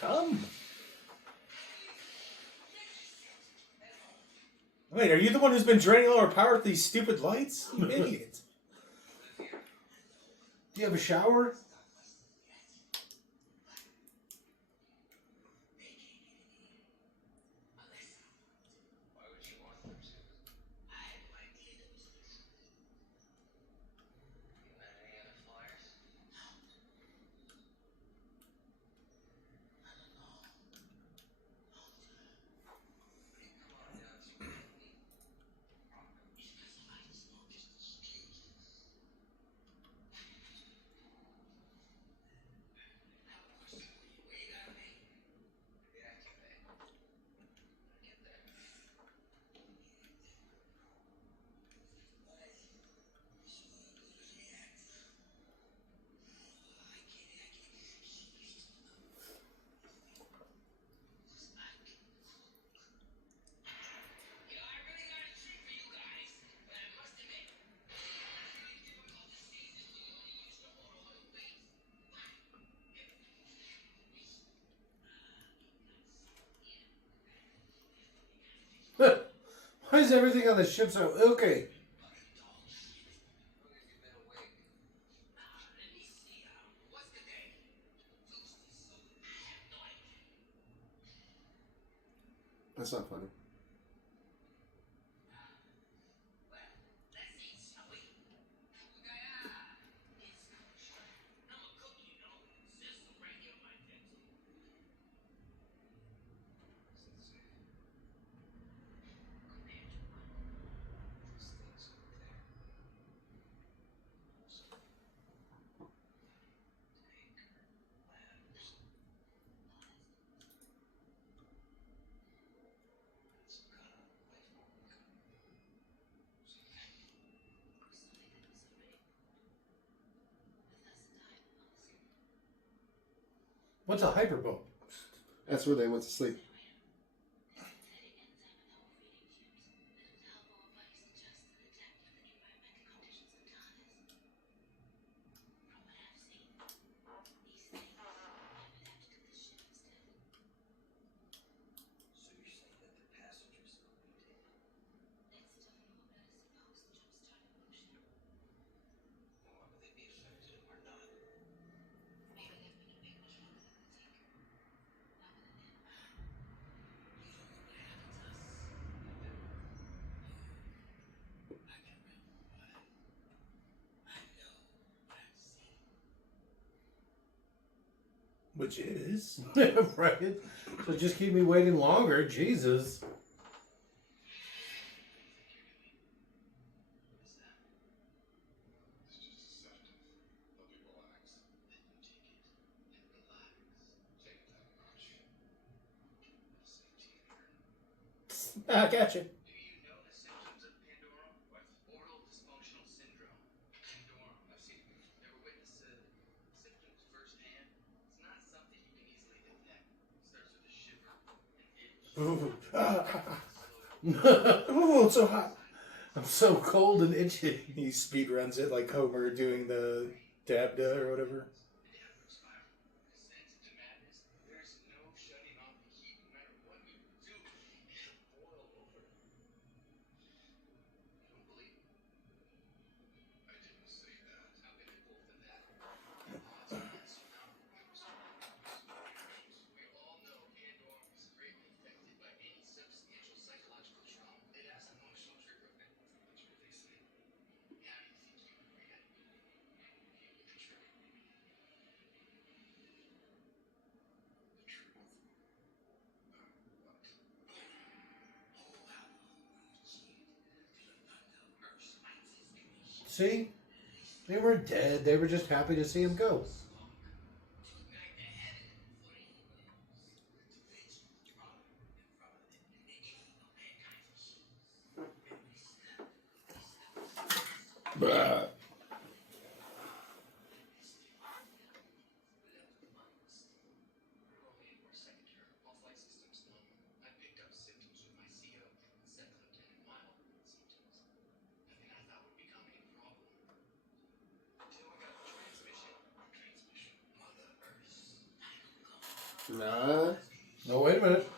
Come. Wait, are you the one who's been draining all our power with these stupid lights? You idiot. Do you have a shower? Why is everything on the ship so... Okay. That's not funny. What's a hyperboat? That's where they went to sleep. Which is. Right? So just keep me waiting longer. Jesus. Ah, gotcha. Do you know the symptoms of Pandorum? What? Orbital dysfunctional syndrome. Pandorum. I've seen it. Never witnessed symptoms firsthand. It's not something you can easily detect. It starts with a shiver, an itch. Ooh, it's so hot. I'm so cold and itchy. He speed runs it like Homer doing the Dabda or whatever. See? They weren't dead. They were just happy to see him go. Bah. Nah. No, wait a minute.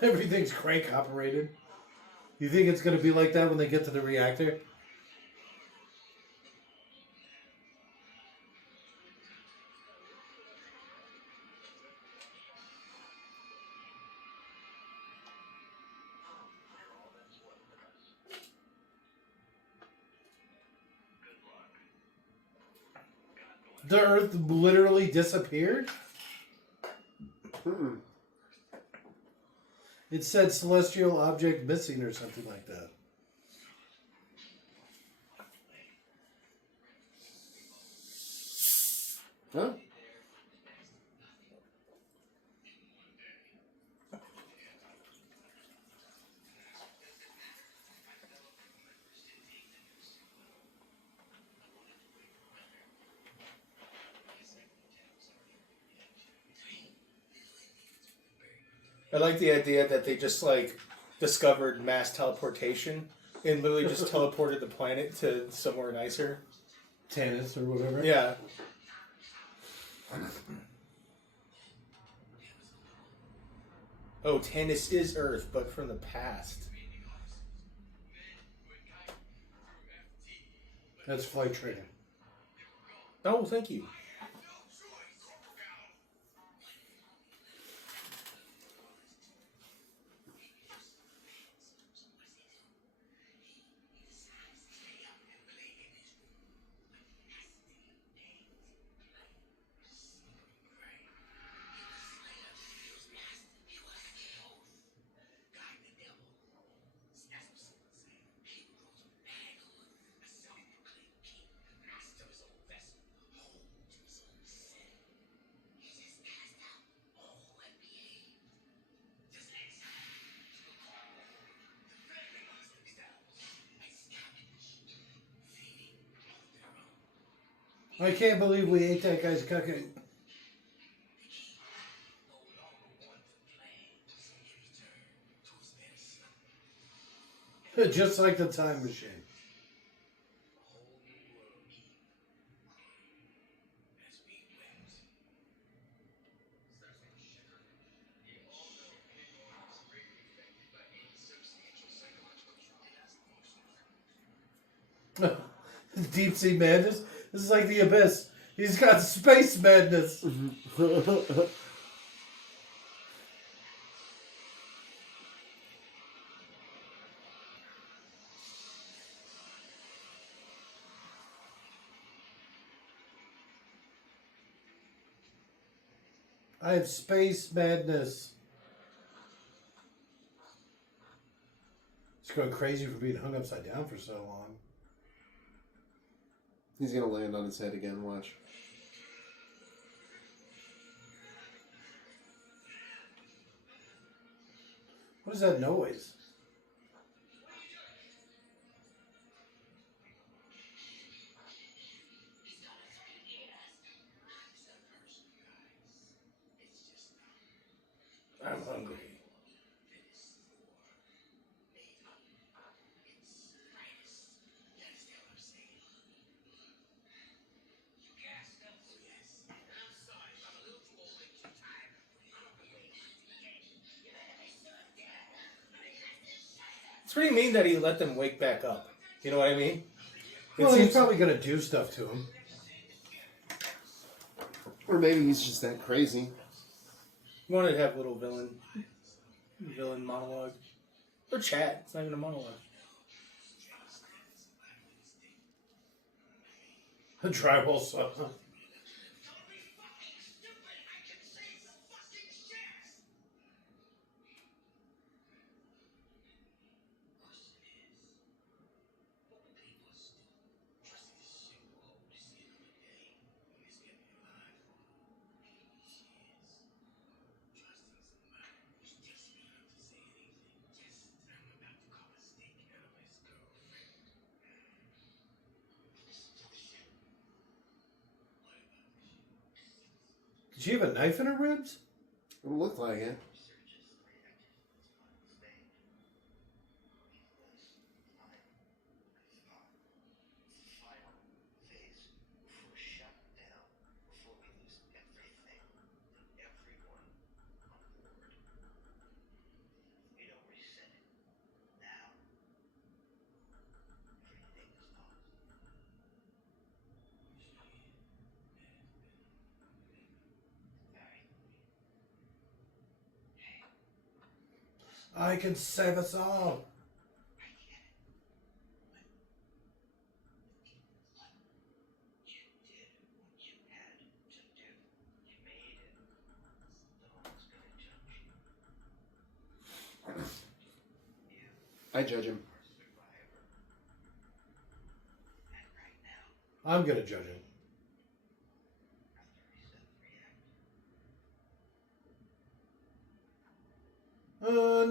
Everything's crank operated. You think it's going to be like that when they get to the reactor? The Earth literally disappeared? Mm-mm. It said celestial object missing or something like that. Huh? I like the idea that they just like discovered mass teleportation and literally just teleported the planet to somewhere nicer. Tannis or whatever. Yeah. Oh, Tannis is Earth, but from the past. That's flight training. Oh, thank you. I can't believe we ate that guy's cooking. Just like the time machine. Deep sea madness? This is like the abyss. He's got space madness. I have space madness. It's going crazy for being hung upside down for so long. He's gonna land on his head again, watch. What is that noise? I'm hungry. It's pretty mean that he let them wake back up. You know what I mean? Well, he's probably going to do stuff to him. Or maybe he's just that crazy. You wanted to have a little villain monologue. Or chat. It's not even a monologue. A drywall saw. Did she have a knife in her ribs? It looked like it. I can save us all. I judge him. I'm going to judge him.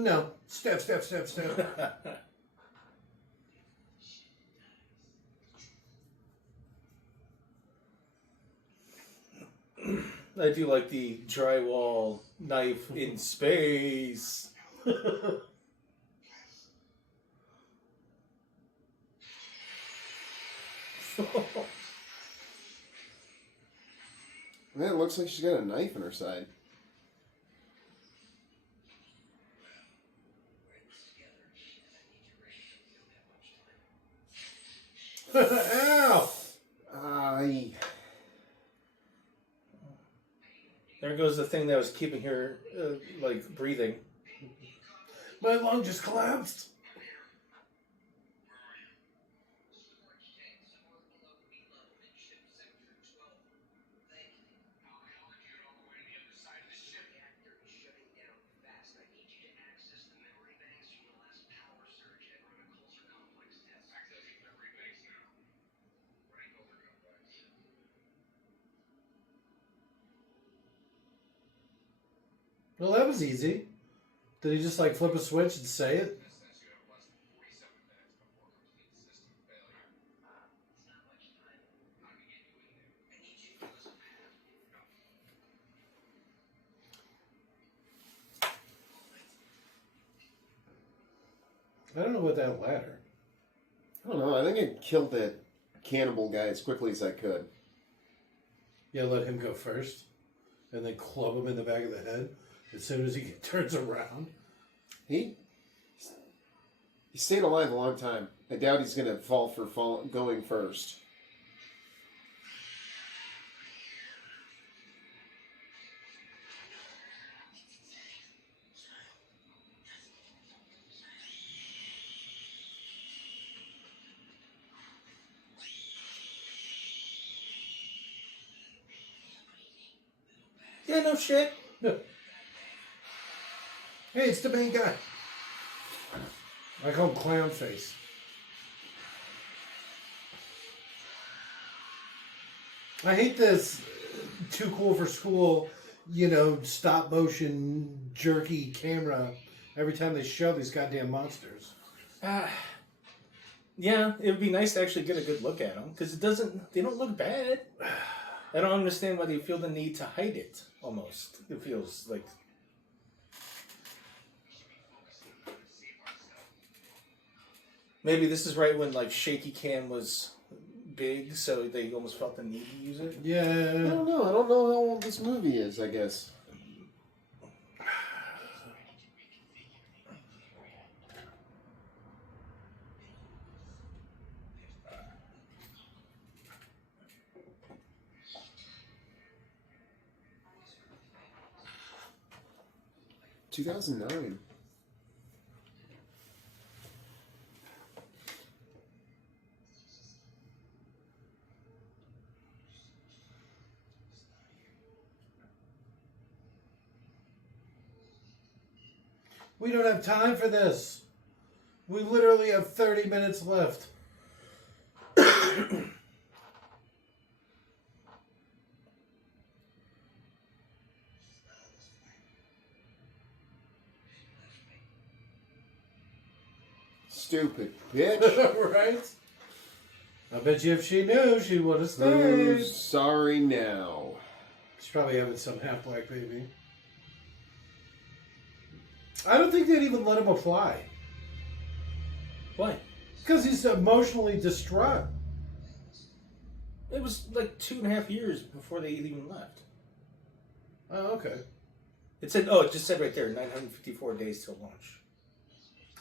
No. Step. I do like the drywall knife in space. Man, it looks like she's got a knife in her side. Ow! There goes the thing that was keeping her, breathing. My lung just collapsed. Well, that was easy. Did he just flip a switch and say it? I don't know about that ladder. I don't know. I think I killed that cannibal guy as quickly as I could. Yeah, let him go first. And then club him in the back of the head as soon as he turns around. He stayed alive a long time. I doubt he's going to fall for going first. Yeah, no shit. Hey, it's the main guy. I call him Clown Face. I hate this too cool for school, stop motion jerky camera every time they show these goddamn monsters. Yeah, it would be nice to actually get a good look at them because they don't look bad. I don't understand why they feel the need to hide it. Almost, it feels like Maybe this is right when like shaky cam was big, so they almost felt the need to use it. I Yeah. don't know. I don't know how old this movie is, I guess. "2009. We don't have time for this. We literally have 30 minutes left. Stupid bitch. Right? I bet you if she knew, she would have stayed. Who's sorry now? She's probably having some half-black baby. I don't think they'd even let him apply. Why? Because he's emotionally distraught. It was like 2.5 years before they even left. Oh, okay. It said, oh, it just said right there, 954 days till launch.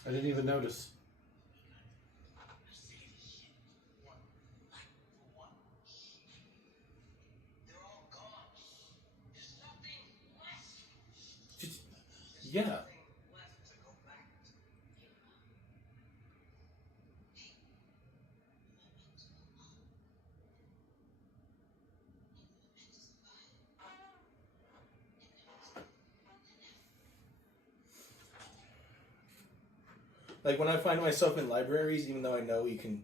I didn't even notice. Just, yeah. Like when I find myself in libraries, even though I know you can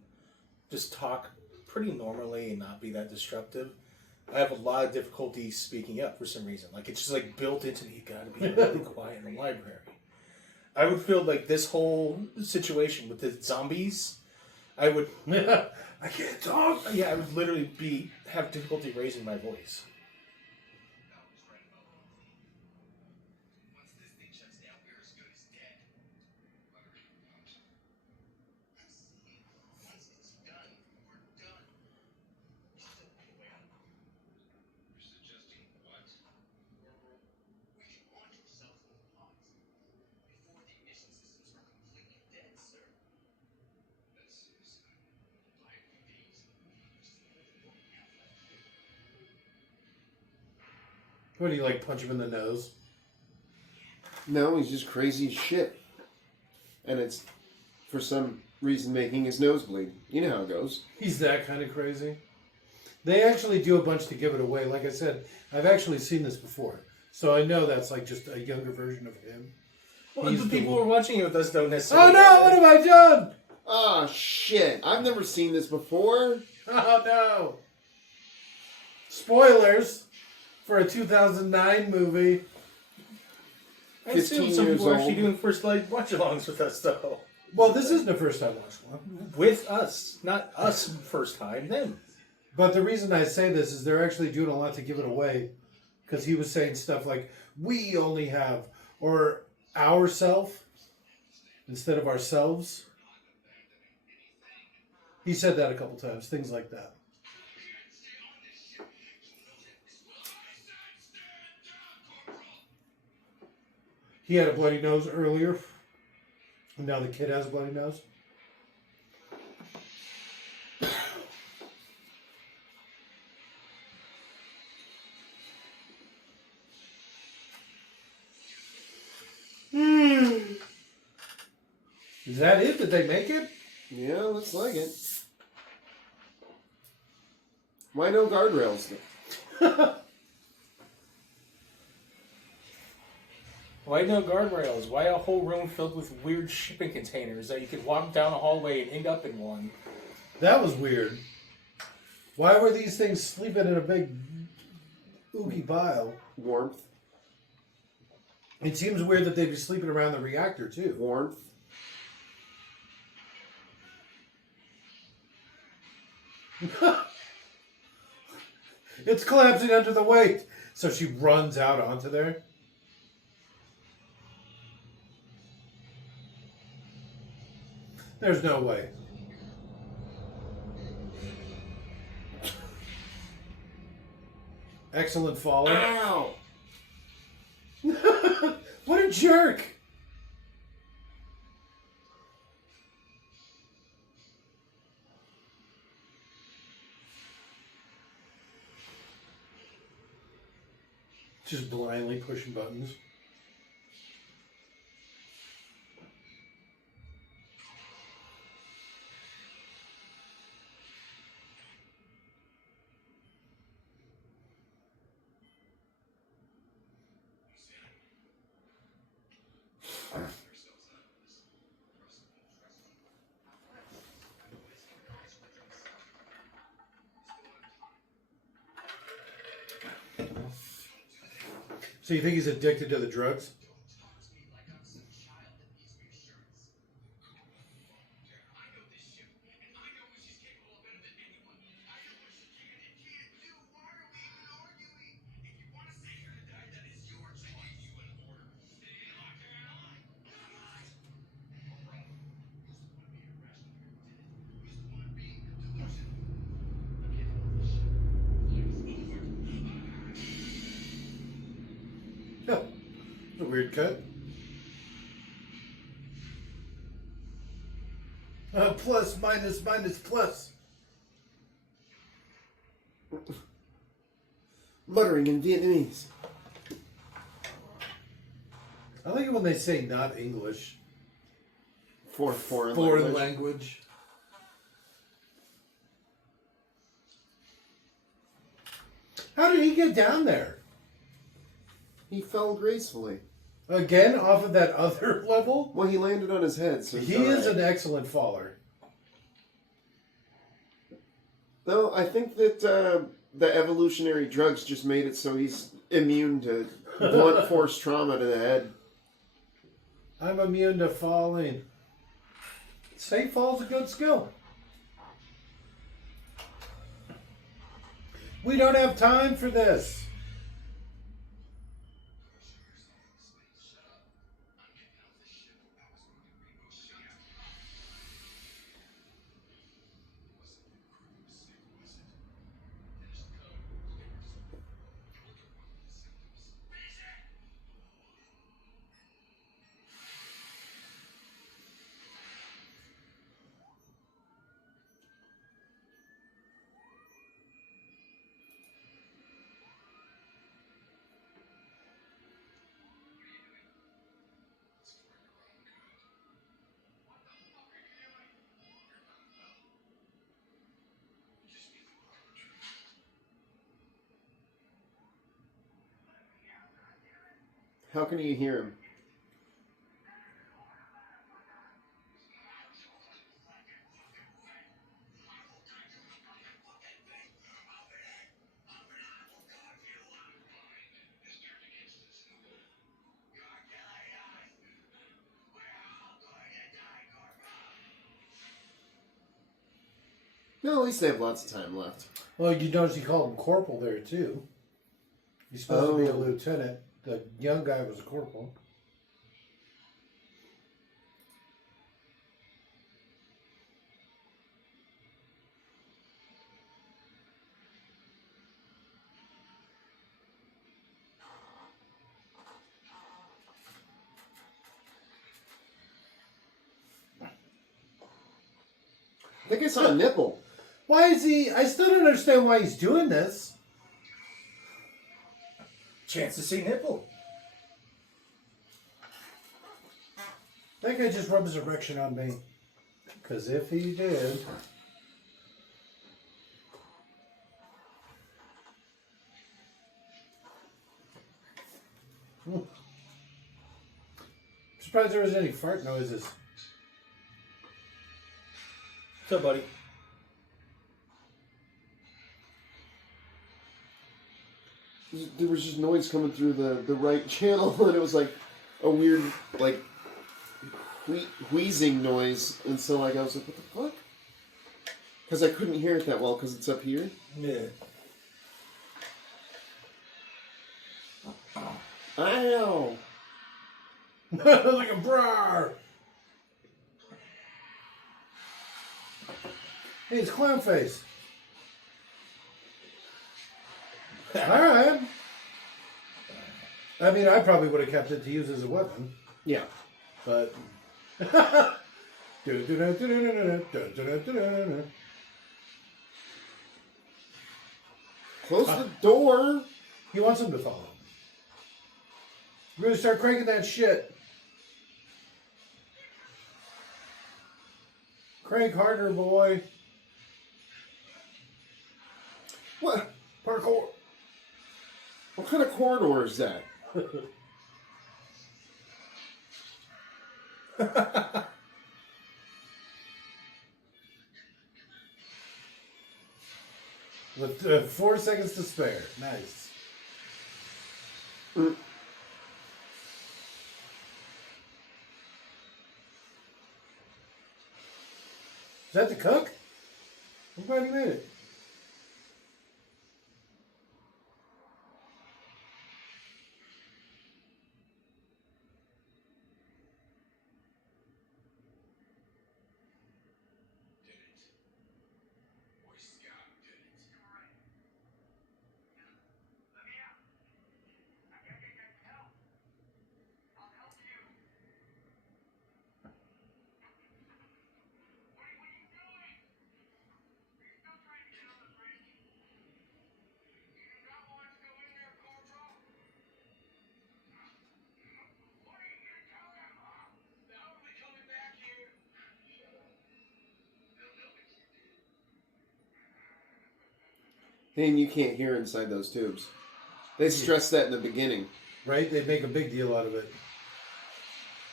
just talk pretty normally and not be that disruptive, I have a lot of difficulty speaking up for some reason. Like it's just like built into me. You gotta be really quiet in the library. I would feel like this whole situation with the zombies, I would. I can't talk. Yeah, I would literally have difficulty raising my voice. Once this thing shuts down, we're as good as dead. Once it's done, we're done. Just a way out. You're suggesting what? We can launch ourselves with pods before the ignition systems are completely dead, sir. That's suicide. By days. Just imagine what we have left to do. What do you like? Punch him in the nose? No, he's just crazy as shit. And it's, for some reason, making his nose bleed. You know how it goes. He's that kind of crazy. They actually do a bunch to give it away. Like I said, I've actually seen this before, so I know that's like just a younger version of him. Well, He's the the people one- who are watching it with us don't necessarily. Oh no! What have I done? Ah, shit. I've never seen this before. Oh no! Spoilers for a 2009 movie. I assume 15 some years people are actually old. doing first light watch-alongs with us, though. Well, this isn't the first time I watched one. With us, not us first time. Them. But the reason I say this is they're actually doing a lot to give it away. Because he was saying stuff like, we only have, or ourself, instead of ourselves. He said that a couple times, things like that. He had a bloody nose earlier. And now the kid has a bloody nose. Is that it? Did they make it? Yeah, looks like it. Why no guardrails? Why no guardrails? Why a whole room filled with weird shipping containers that you could walk down a hallway and end up in one? That was weird. Why were these things sleeping in a big oogie pile? Warmth. It seems weird that they'd be sleeping around the reactor, too. Warmth. It's collapsing under the weight. So she runs out onto there. There's no way. Excellent faller. Ow! What a jerk! Just blindly pushing buttons. So you think he's addicted to the drugs? Talk to me like I'm some child that needs reassurance. I know this ship, and I know what she's capable of better than anyone. I know what she can and can't do. Why are we even arguing? If you want to stay here to die, that is your choice. I gave you an order. Stay locked in your line. Come on! Oh, bro. Who's the one being irrational here, Lieutenant? Who's the one being delusional? I'm getting off the ship. Flight's over. Yeah. It's a weird cut. Plus, minus, minus, plus. Muttering in Vietnamese. I like it when they say not English. For foreign Foreign language. language. How did he get down there? He fell gracefully. Again, off of that other level? Well, he landed on his head, so He is an excellent faller. Though I think that the evolutionary drugs just made it so he's immune to blunt force trauma to the head. I'm immune to falling. Safe fall's a good skill. We don't have time for this. How can you hear him? No, at least they have lots of time left. Well, you notice he called him corporal there, too. He's supposed to be a Oh. lieutenant. The young guy was a corporal. I think I saw a nipple. Why is he... I still don't understand why he's doing this. Chance to see nipple. That guy just rubbed his erection on me. Because if he did... Surprised there was any fart noises. What's up, buddy? There was just noise coming through the right channel, and it was like a weird, like, wheezing noise. And so, like, I was like, what the fuck? Because I couldn't hear it that well because it's up here. Yeah. Ow! Like a brar! Hey, it's Clownface. Alright. I mean, I probably would have kept it to use as a weapon, Yeah. but... Close the door. He wants him to follow. We're gonna start cranking that shit. Crank harder, boy. What? Parkour. What kind of corridor is that? With 4 seconds to spare. Nice. Mm. Is that the cook? I'm glad he made it. Did it. Boy Scout did it. Correct. Let me out. I gotta get help. I'll help you. What are you doing? Are you still trying to get on the bridge? You do not want to go in there, Corporal. What are you gonna tell them, huh? That I'll be coming back here. Shut up. They'll know if you did. And you can't hear inside those tubes. They stress that in the beginning. Right? They make a big deal out of it.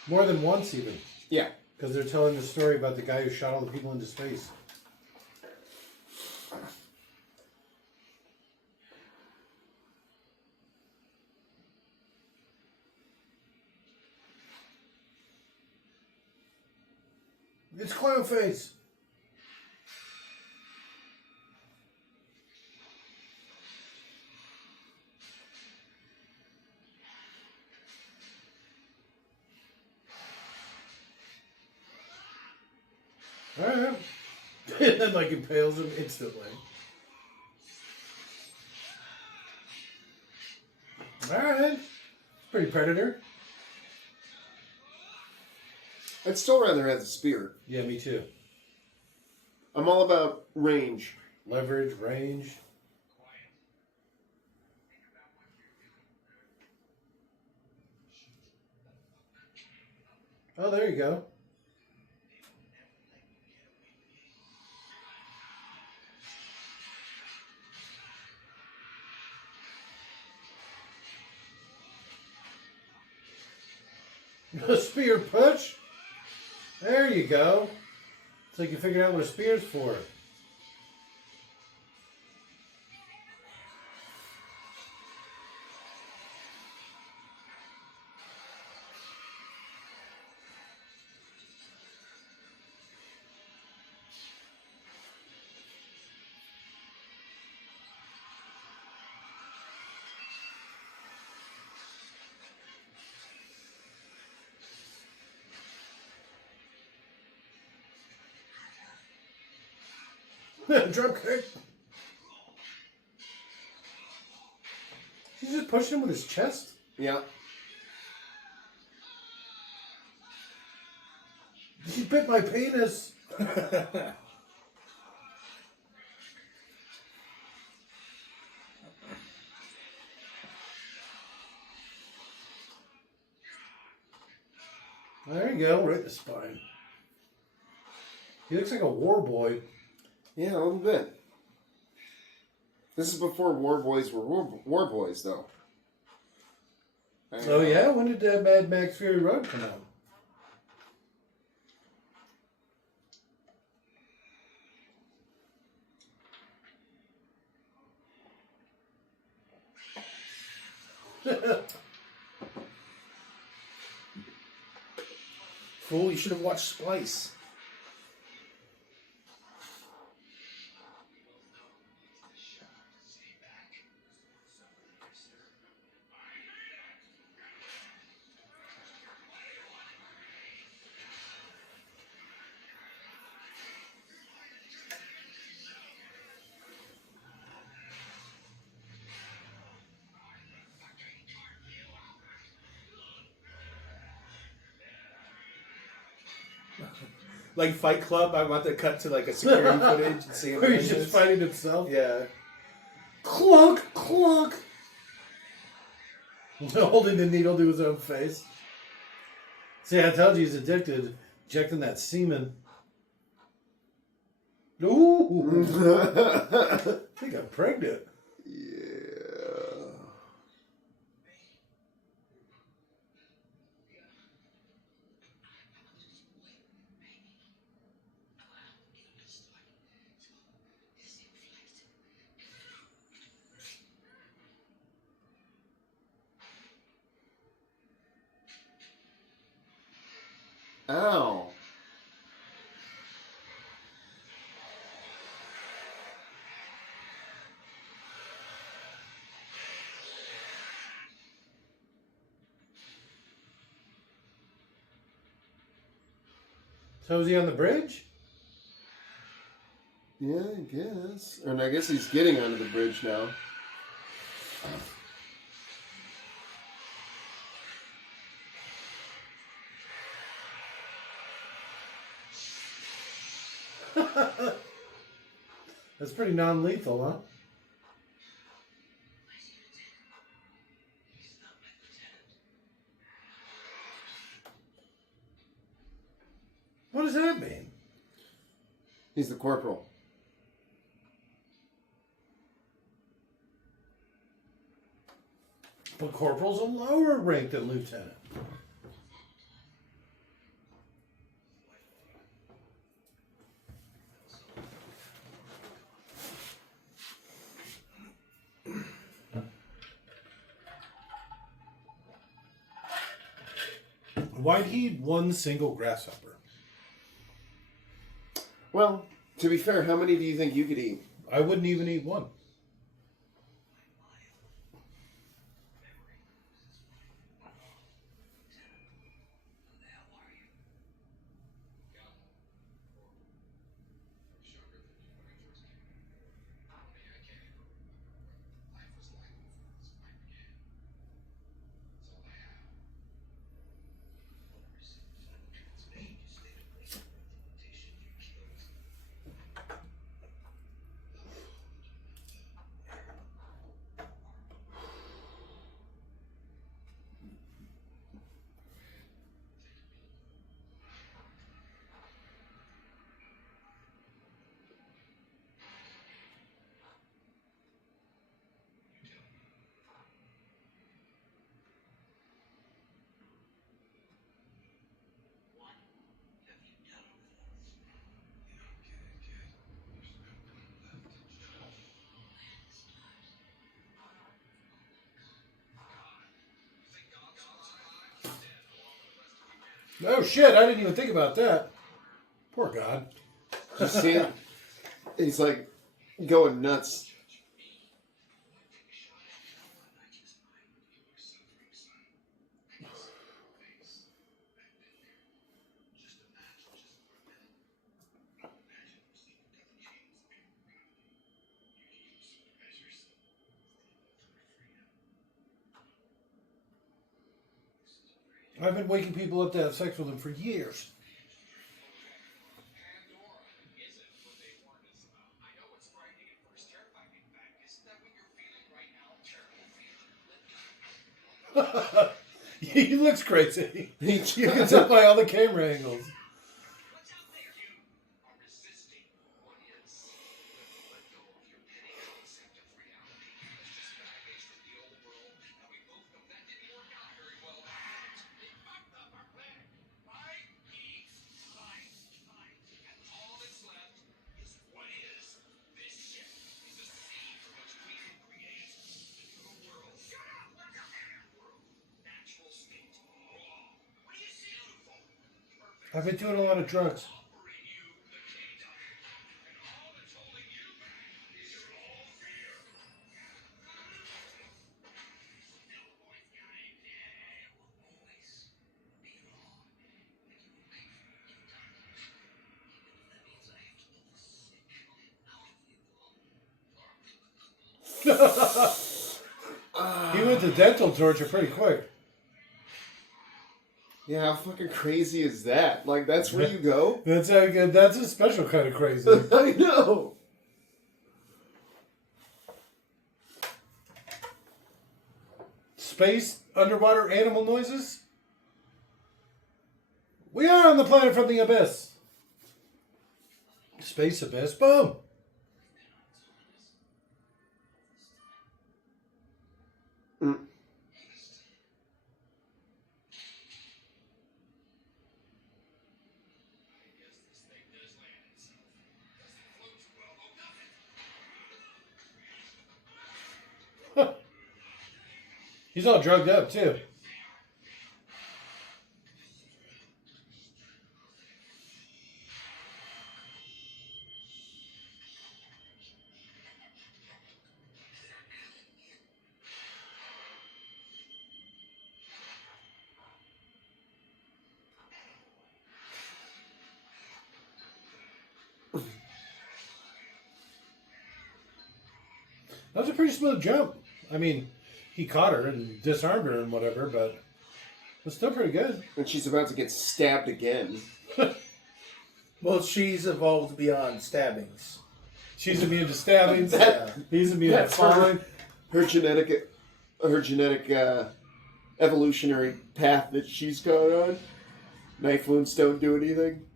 More than once, even. Yeah. Because they're telling the story about the guy who shot all the people into space. It's Clownface. Alright. And then, like, impales him instantly. Alright. Pretty Predator. I'd still rather have the spear. Yeah, me too. I'm all about range. Leverage, range. Oh, there you go. A spear push. There you go. It's like you figured out what a spear's for. Drop kick. He's just pushing him with his chest. Yeah. He bit my penis. There you go, right in the spine. He looks like a war boy. Yeah, a little bit. This is before War Boys were War Boys, though. Oh yeah, when did Mad Max Fury Road come out? Fool, you should have watched Splice. Like Fight Club, I want to cut to like a security footage and see him. Where he's just fighting himself. Yeah. Clunk, clunk. Holding the needle to his own face. See, I told you he's addicted. Injecting that semen. Ooh. I think I'm pregnant. Yeah. Ow. So is he on the bridge? Yeah, I guess. And I guess he's getting onto the bridge now. That's pretty non-lethal, huh? What does that mean? He's the corporal. But corporal's a lower rank than lieutenant. Why'd he eat one single grasshopper? Well, to be fair, how many do you think you could eat? I wouldn't even eat one. Oh shit, I didn't even think about that. Poor God. You see it? He's like going nuts. I've been waking people up to have sex with him for years. Pandorum isn't what they warned us about. I know it's frightening and first terrifying. In fact, isn't that what you're feeling right now? Terrible feeling. He looks crazy. You can tell by all the camera angles. What's out there? You are resisting what is. Let go of your petty concept of reality. It's just baggage from the old world. And we both know that didn't work out very well. It fucked up our plan. Fight, eat, fight, fight. And all that's left is what is. This ship is a seed from which we can create a new world. Shut up! Let go world. Natural state. Raw. What do you see? Beautiful. Perfect. I've been doing a lot of drugs. Offering you the kingdom. And all that's holding you back is your own fear. No, boys, guy. Yeah, we'll always be wrong. And you will make for your darkness. Even if that means I have to pull the sick out of you all. He went to dental torture pretty quick. Yeah, how fucking crazy is that? Like, that's where you go? That's a special kind of crazy. I know. Space underwater animal noises? We are on the planet from the abyss. Space abyss. Boom. Mm. He's all drugged up too. That was a pretty smooth jump. I mean, he caught her and disarmed her and whatever, but it's still pretty good. And she's about to get stabbed again. Well, she's evolved beyond stabbings. She's immune to stabbings. That- He's immune to That's falling. her genetic evolutionary path that she's gone on. Knife wounds don't do anything.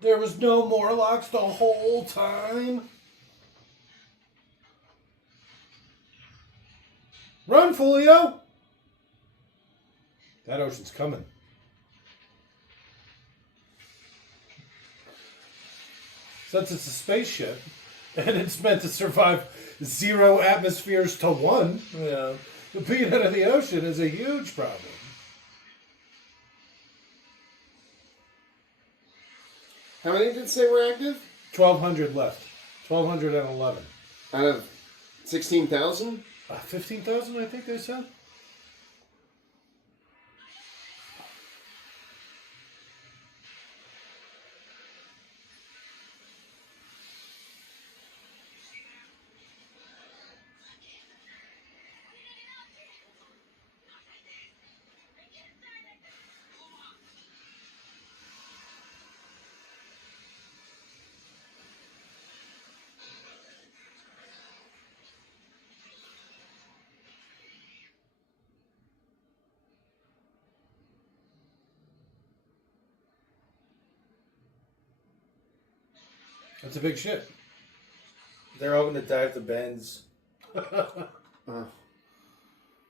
There was no Morlocks the whole time. Run, Folio! That ocean's coming. Since it's a spaceship, and it's meant to survive 0 atmospheres to 1, Yeah. being out of the ocean is a huge problem. How many did it say were active? 1,200 left. 1,211. Out of 16,000? 15,000, I think they said. That's a big ship. They're all going to dive the bends.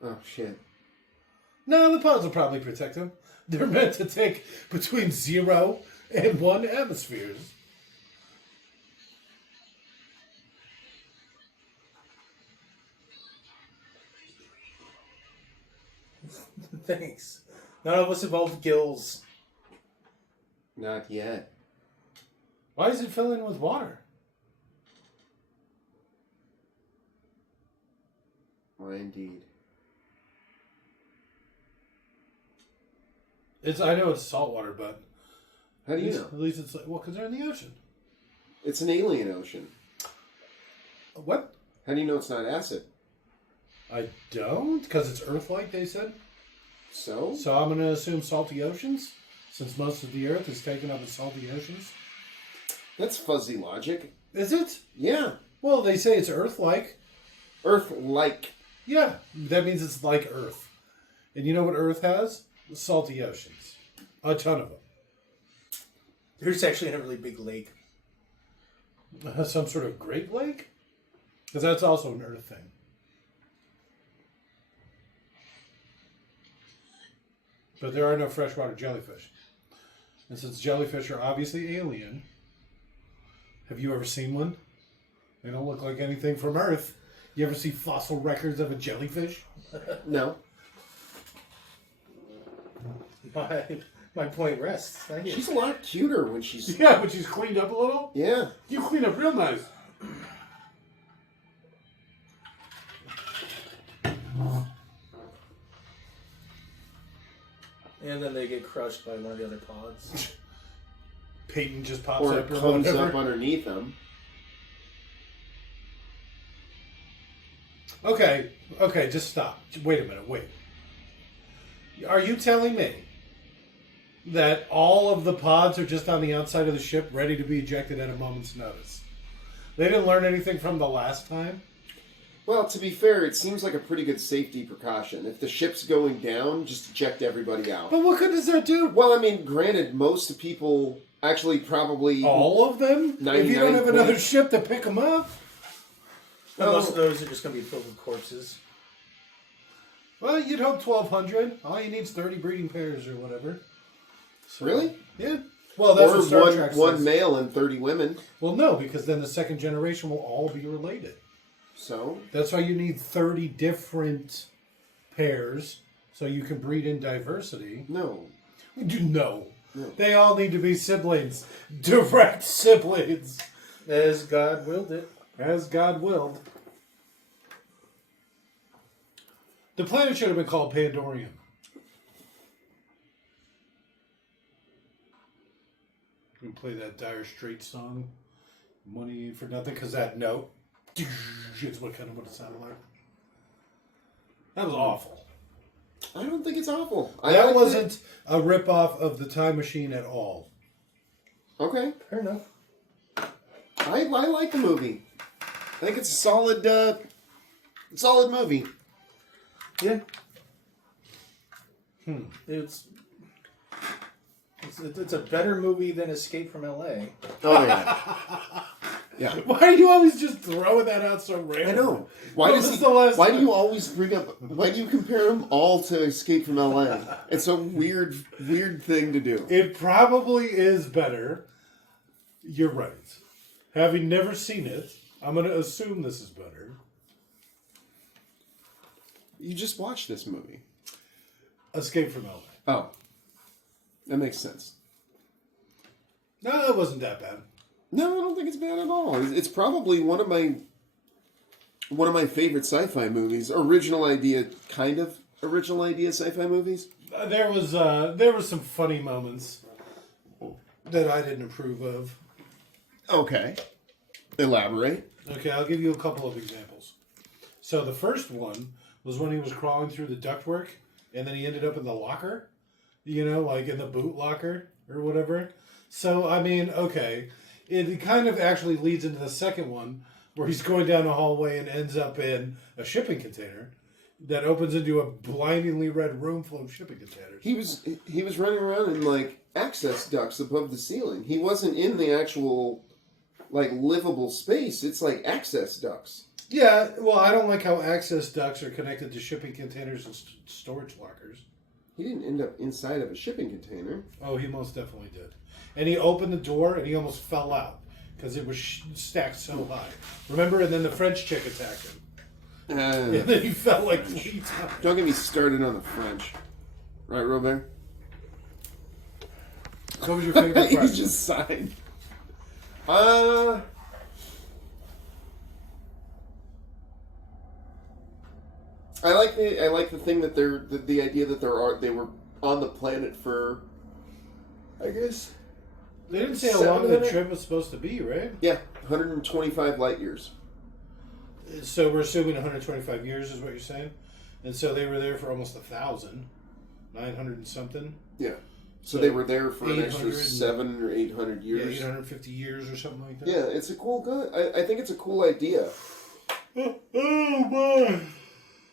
Oh, shit. No, the pods will probably protect them. They're meant to take between 0 and 1 atmospheres. Thanks. None of us evolved gills. Not yet. Why is it filling with water? Why indeed. I know it's salt water, but How do you know? at least it's like, well, because they're in the ocean. It's an alien ocean. What? How do you know it's not acid? I don't, because it's Earth-like. They said. So? So I'm going to assume salty oceans, since most of the Earth is taken up in salty oceans. That's fuzzy logic. Is it? Yeah. Well, they say it's Earth-like. Earth-like. Yeah, that means it's like Earth. And you know what Earth has? Salty oceans. A ton of them. There's actually a really big lake. Some sort of Great Lake? Because that's also an Earth thing. But there are no freshwater jellyfish. And since jellyfish are obviously alien, have you ever seen one? They don't look like anything from Earth. You ever see fossil records of a jellyfish? No. My point rests. Thank you. She's a lot cuter when she's... Yeah, but she's cleaned up a little. Yeah. You clean up real nice. And then they get crushed by one of the other pods. Peyton just pops Or up it or comes whatever. up underneath them. Okay, just stop. Wait a minute, wait. Are you telling me that all of the pods are just on the outside of the ship ready to be ejected at a moment's notice? They didn't learn anything from the last time? Well, to be fair, it seems like a pretty good safety precaution. If the ship's going down, just eject everybody out. But what good does that do? Well, I mean, granted, most people actually probably... All of them? If you don't have 99 another ship to pick them up? And most of those are just going to be filled with corpses. Well, you'd hope 1,200. All you need is 30 breeding pairs or whatever. So, Really? Yeah. Well, that's what Star Or Trek one says. male and 30 women. Well, no, because then the second generation will all be related. So? That's why you need 30 different pairs so you can breed in diversity. No. No. No. They all need to be siblings. Direct siblings. As God willed it. As God willed. The planet should have been called Pandorum. We play that Dire Straits song, Money for Nothing, because that note is what kind of what it sounded like. That was awful. I don't think it's awful. That wasn't a ripoff of the Time Machine at all. Okay. Fair enough. I like the movie. I think it's a solid movie. Yeah. It's a better movie than Escape from L.A. Oh, yeah. Yeah. Why are you always just throwing that out so random? I know. Why When was does the last Why time? do you always why do you compare them all to Escape from LA? It's a weird thing to do. It probably is better. You're right. Having never seen it, I'm going to assume this is better. You just watched this movie. Escape from LA. Oh. That makes sense. No, it wasn't that bad. No, I don't think it's bad at all. It's probably one of my favorite sci-fi movies. Original idea sci-fi movies. There was some funny moments that I didn't approve of. Okay. Elaborate. Okay, I'll give you a couple of examples. So the first one was when he was crawling through the ductwork, and then he ended up in the locker, like in the boot locker or whatever. So, I mean, okay, it kind of actually leads into the second one, where he's going down a hallway and ends up in a shipping container that opens into a blindingly red room full of shipping containers. He was running around in like access ducts above the ceiling. He wasn't in the actual like livable space. It's like access ducts. Yeah, well, I don't like how access ducts are connected to shipping containers and storage lockers. He didn't end up inside of a shipping container. Oh, he most definitely did. And he opened the door and he almost fell out because it was stacked so high. Remember? And then the French chick attacked him. And then he fell like 3 times. Don't get me started on the French. Right, Robert? What was your favorite He part? just sighed. I like the thing that the idea that they were on the planet for, I guess. They didn't say how 7 long the minutes? trip was supposed to be, right? Yeah, 125 light years. So we're assuming 125 years is what you're saying? And so they were there for almost 1,000. 900 and something? Yeah. So they were there for an extra 800 700 or 800 Yeah, years. 850 years or something like that. Yeah, it's a cool I think it's a cool idea. Oh, my.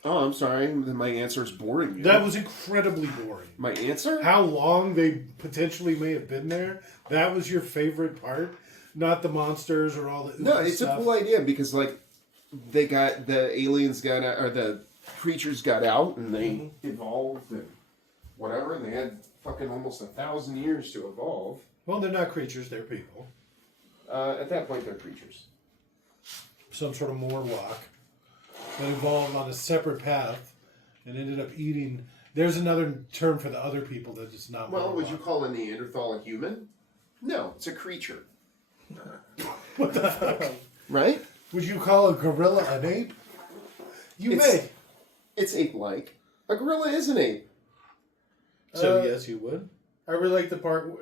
Oh, I'm sorry. My answer is boring. You. That was incredibly boring. My answer? How long they potentially may have been there, that was your favorite part? Not the monsters or all the No, it's stuff. a cool idea because, like, the aliens got out, or the creatures got out and they evolved and whatever, and they had fucking almost 1,000 years to evolve. Well, they're not creatures; they're people. At that point, they're creatures. Some sort of Morlock that evolved on a separate path and ended up eating. There's another term for the other people that is not. Well, would Morlock. you call a Neanderthal a human? No, it's a creature. What the fuck? Right? Would you call a gorilla an ape? You It's- may. It's ape-like. A gorilla is an ape. So yes, you would. I really like the part,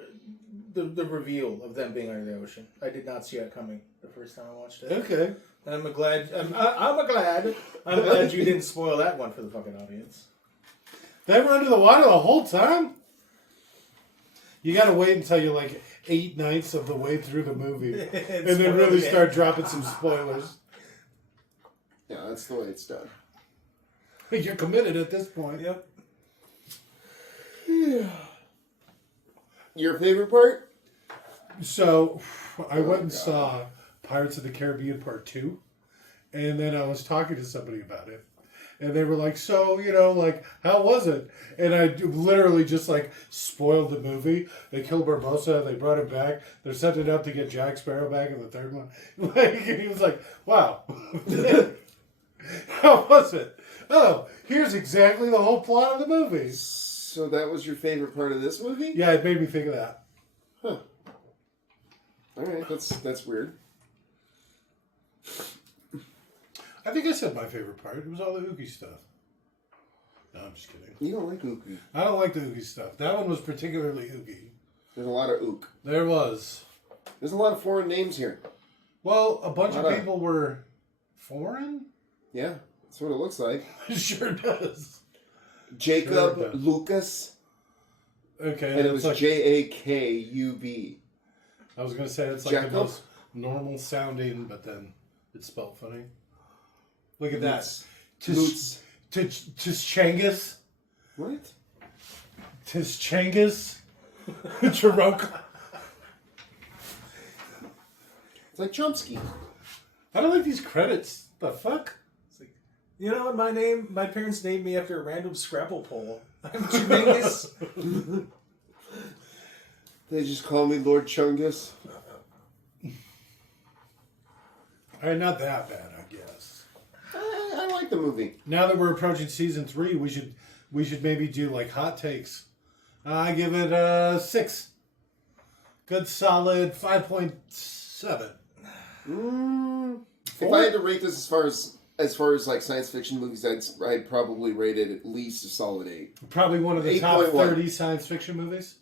the reveal of them being under the ocean. I did not see that coming the first time I watched it. Okay. And I'm glad you didn't spoil that one for the fucking audience. They were under the water the whole time? You gotta wait until you're like 8/9 of the way through the movie. and then really start dropping some spoilers. Yeah, that's the way it's done. You're committed at this point. Yep. Your favorite part? So, I went and saw Pirates of the Caribbean Part 2. And then I was talking to somebody about it. And they were like, so, like, how was it? And I literally just, like, spoiled the movie. They killed Barbossa. They brought him back. They're setting it up to get Jack Sparrow back in the third one. Like, and he was like, wow. How was it? Oh, here's exactly the whole plot of the movie. So that was your favorite part of this movie? Yeah, it made me think of that. Huh. Alright, that's weird. I think I said my favorite part. It was all the ooky stuff. No, I'm just kidding. You don't like ooky. I don't like the ooky stuff. That one was particularly ooky. There's a lot of ook. There was. There's a lot of foreign names here. Well, a bunch of Lot of- people were foreign? Yeah, that's what it looks like. It sure does. Jacob Sure does. Lucas, Okay. and it it's was like, Jakub. I was going to say it's like Jacob? the most normal sounding, but then it's spelled funny. Look at that. Lutz. Tischangus. What? Tischangus. Chirok. It's like Chomsky. I don't like these credits. The fuck? It's like, you know what? My parents named me after a random Scrabble poll. I'm Chungus. They just call me Lord Chungus. All right, not that bad, I guess. I like the movie. Now that we're approaching season 3, we should maybe do like hot takes. I give it a 6. Good solid 5.7. If I had to rate this as far as like science fiction movies, I'd probably rate it at least a solid 8. Probably one of the top 8.1. 30 science fiction movies.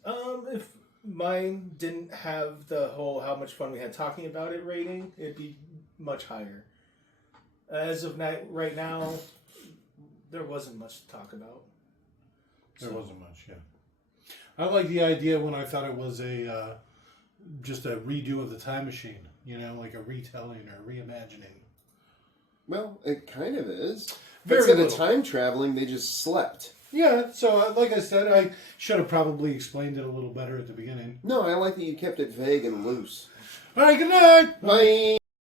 If mine didn't have the whole how much fun we had talking about it rating, it'd be much higher. As of right now, there wasn't much to talk about. There wasn't much, yeah. I like the idea when I thought it was just a redo of the Time Machine. Like a retelling or reimagining. Well, it kind of is. Very Instead of little. time traveling, they just slept. Yeah, so like I said, I should have probably explained it a little better at the beginning. No, I like that you kept it vague and loose. All right, good night. Bye.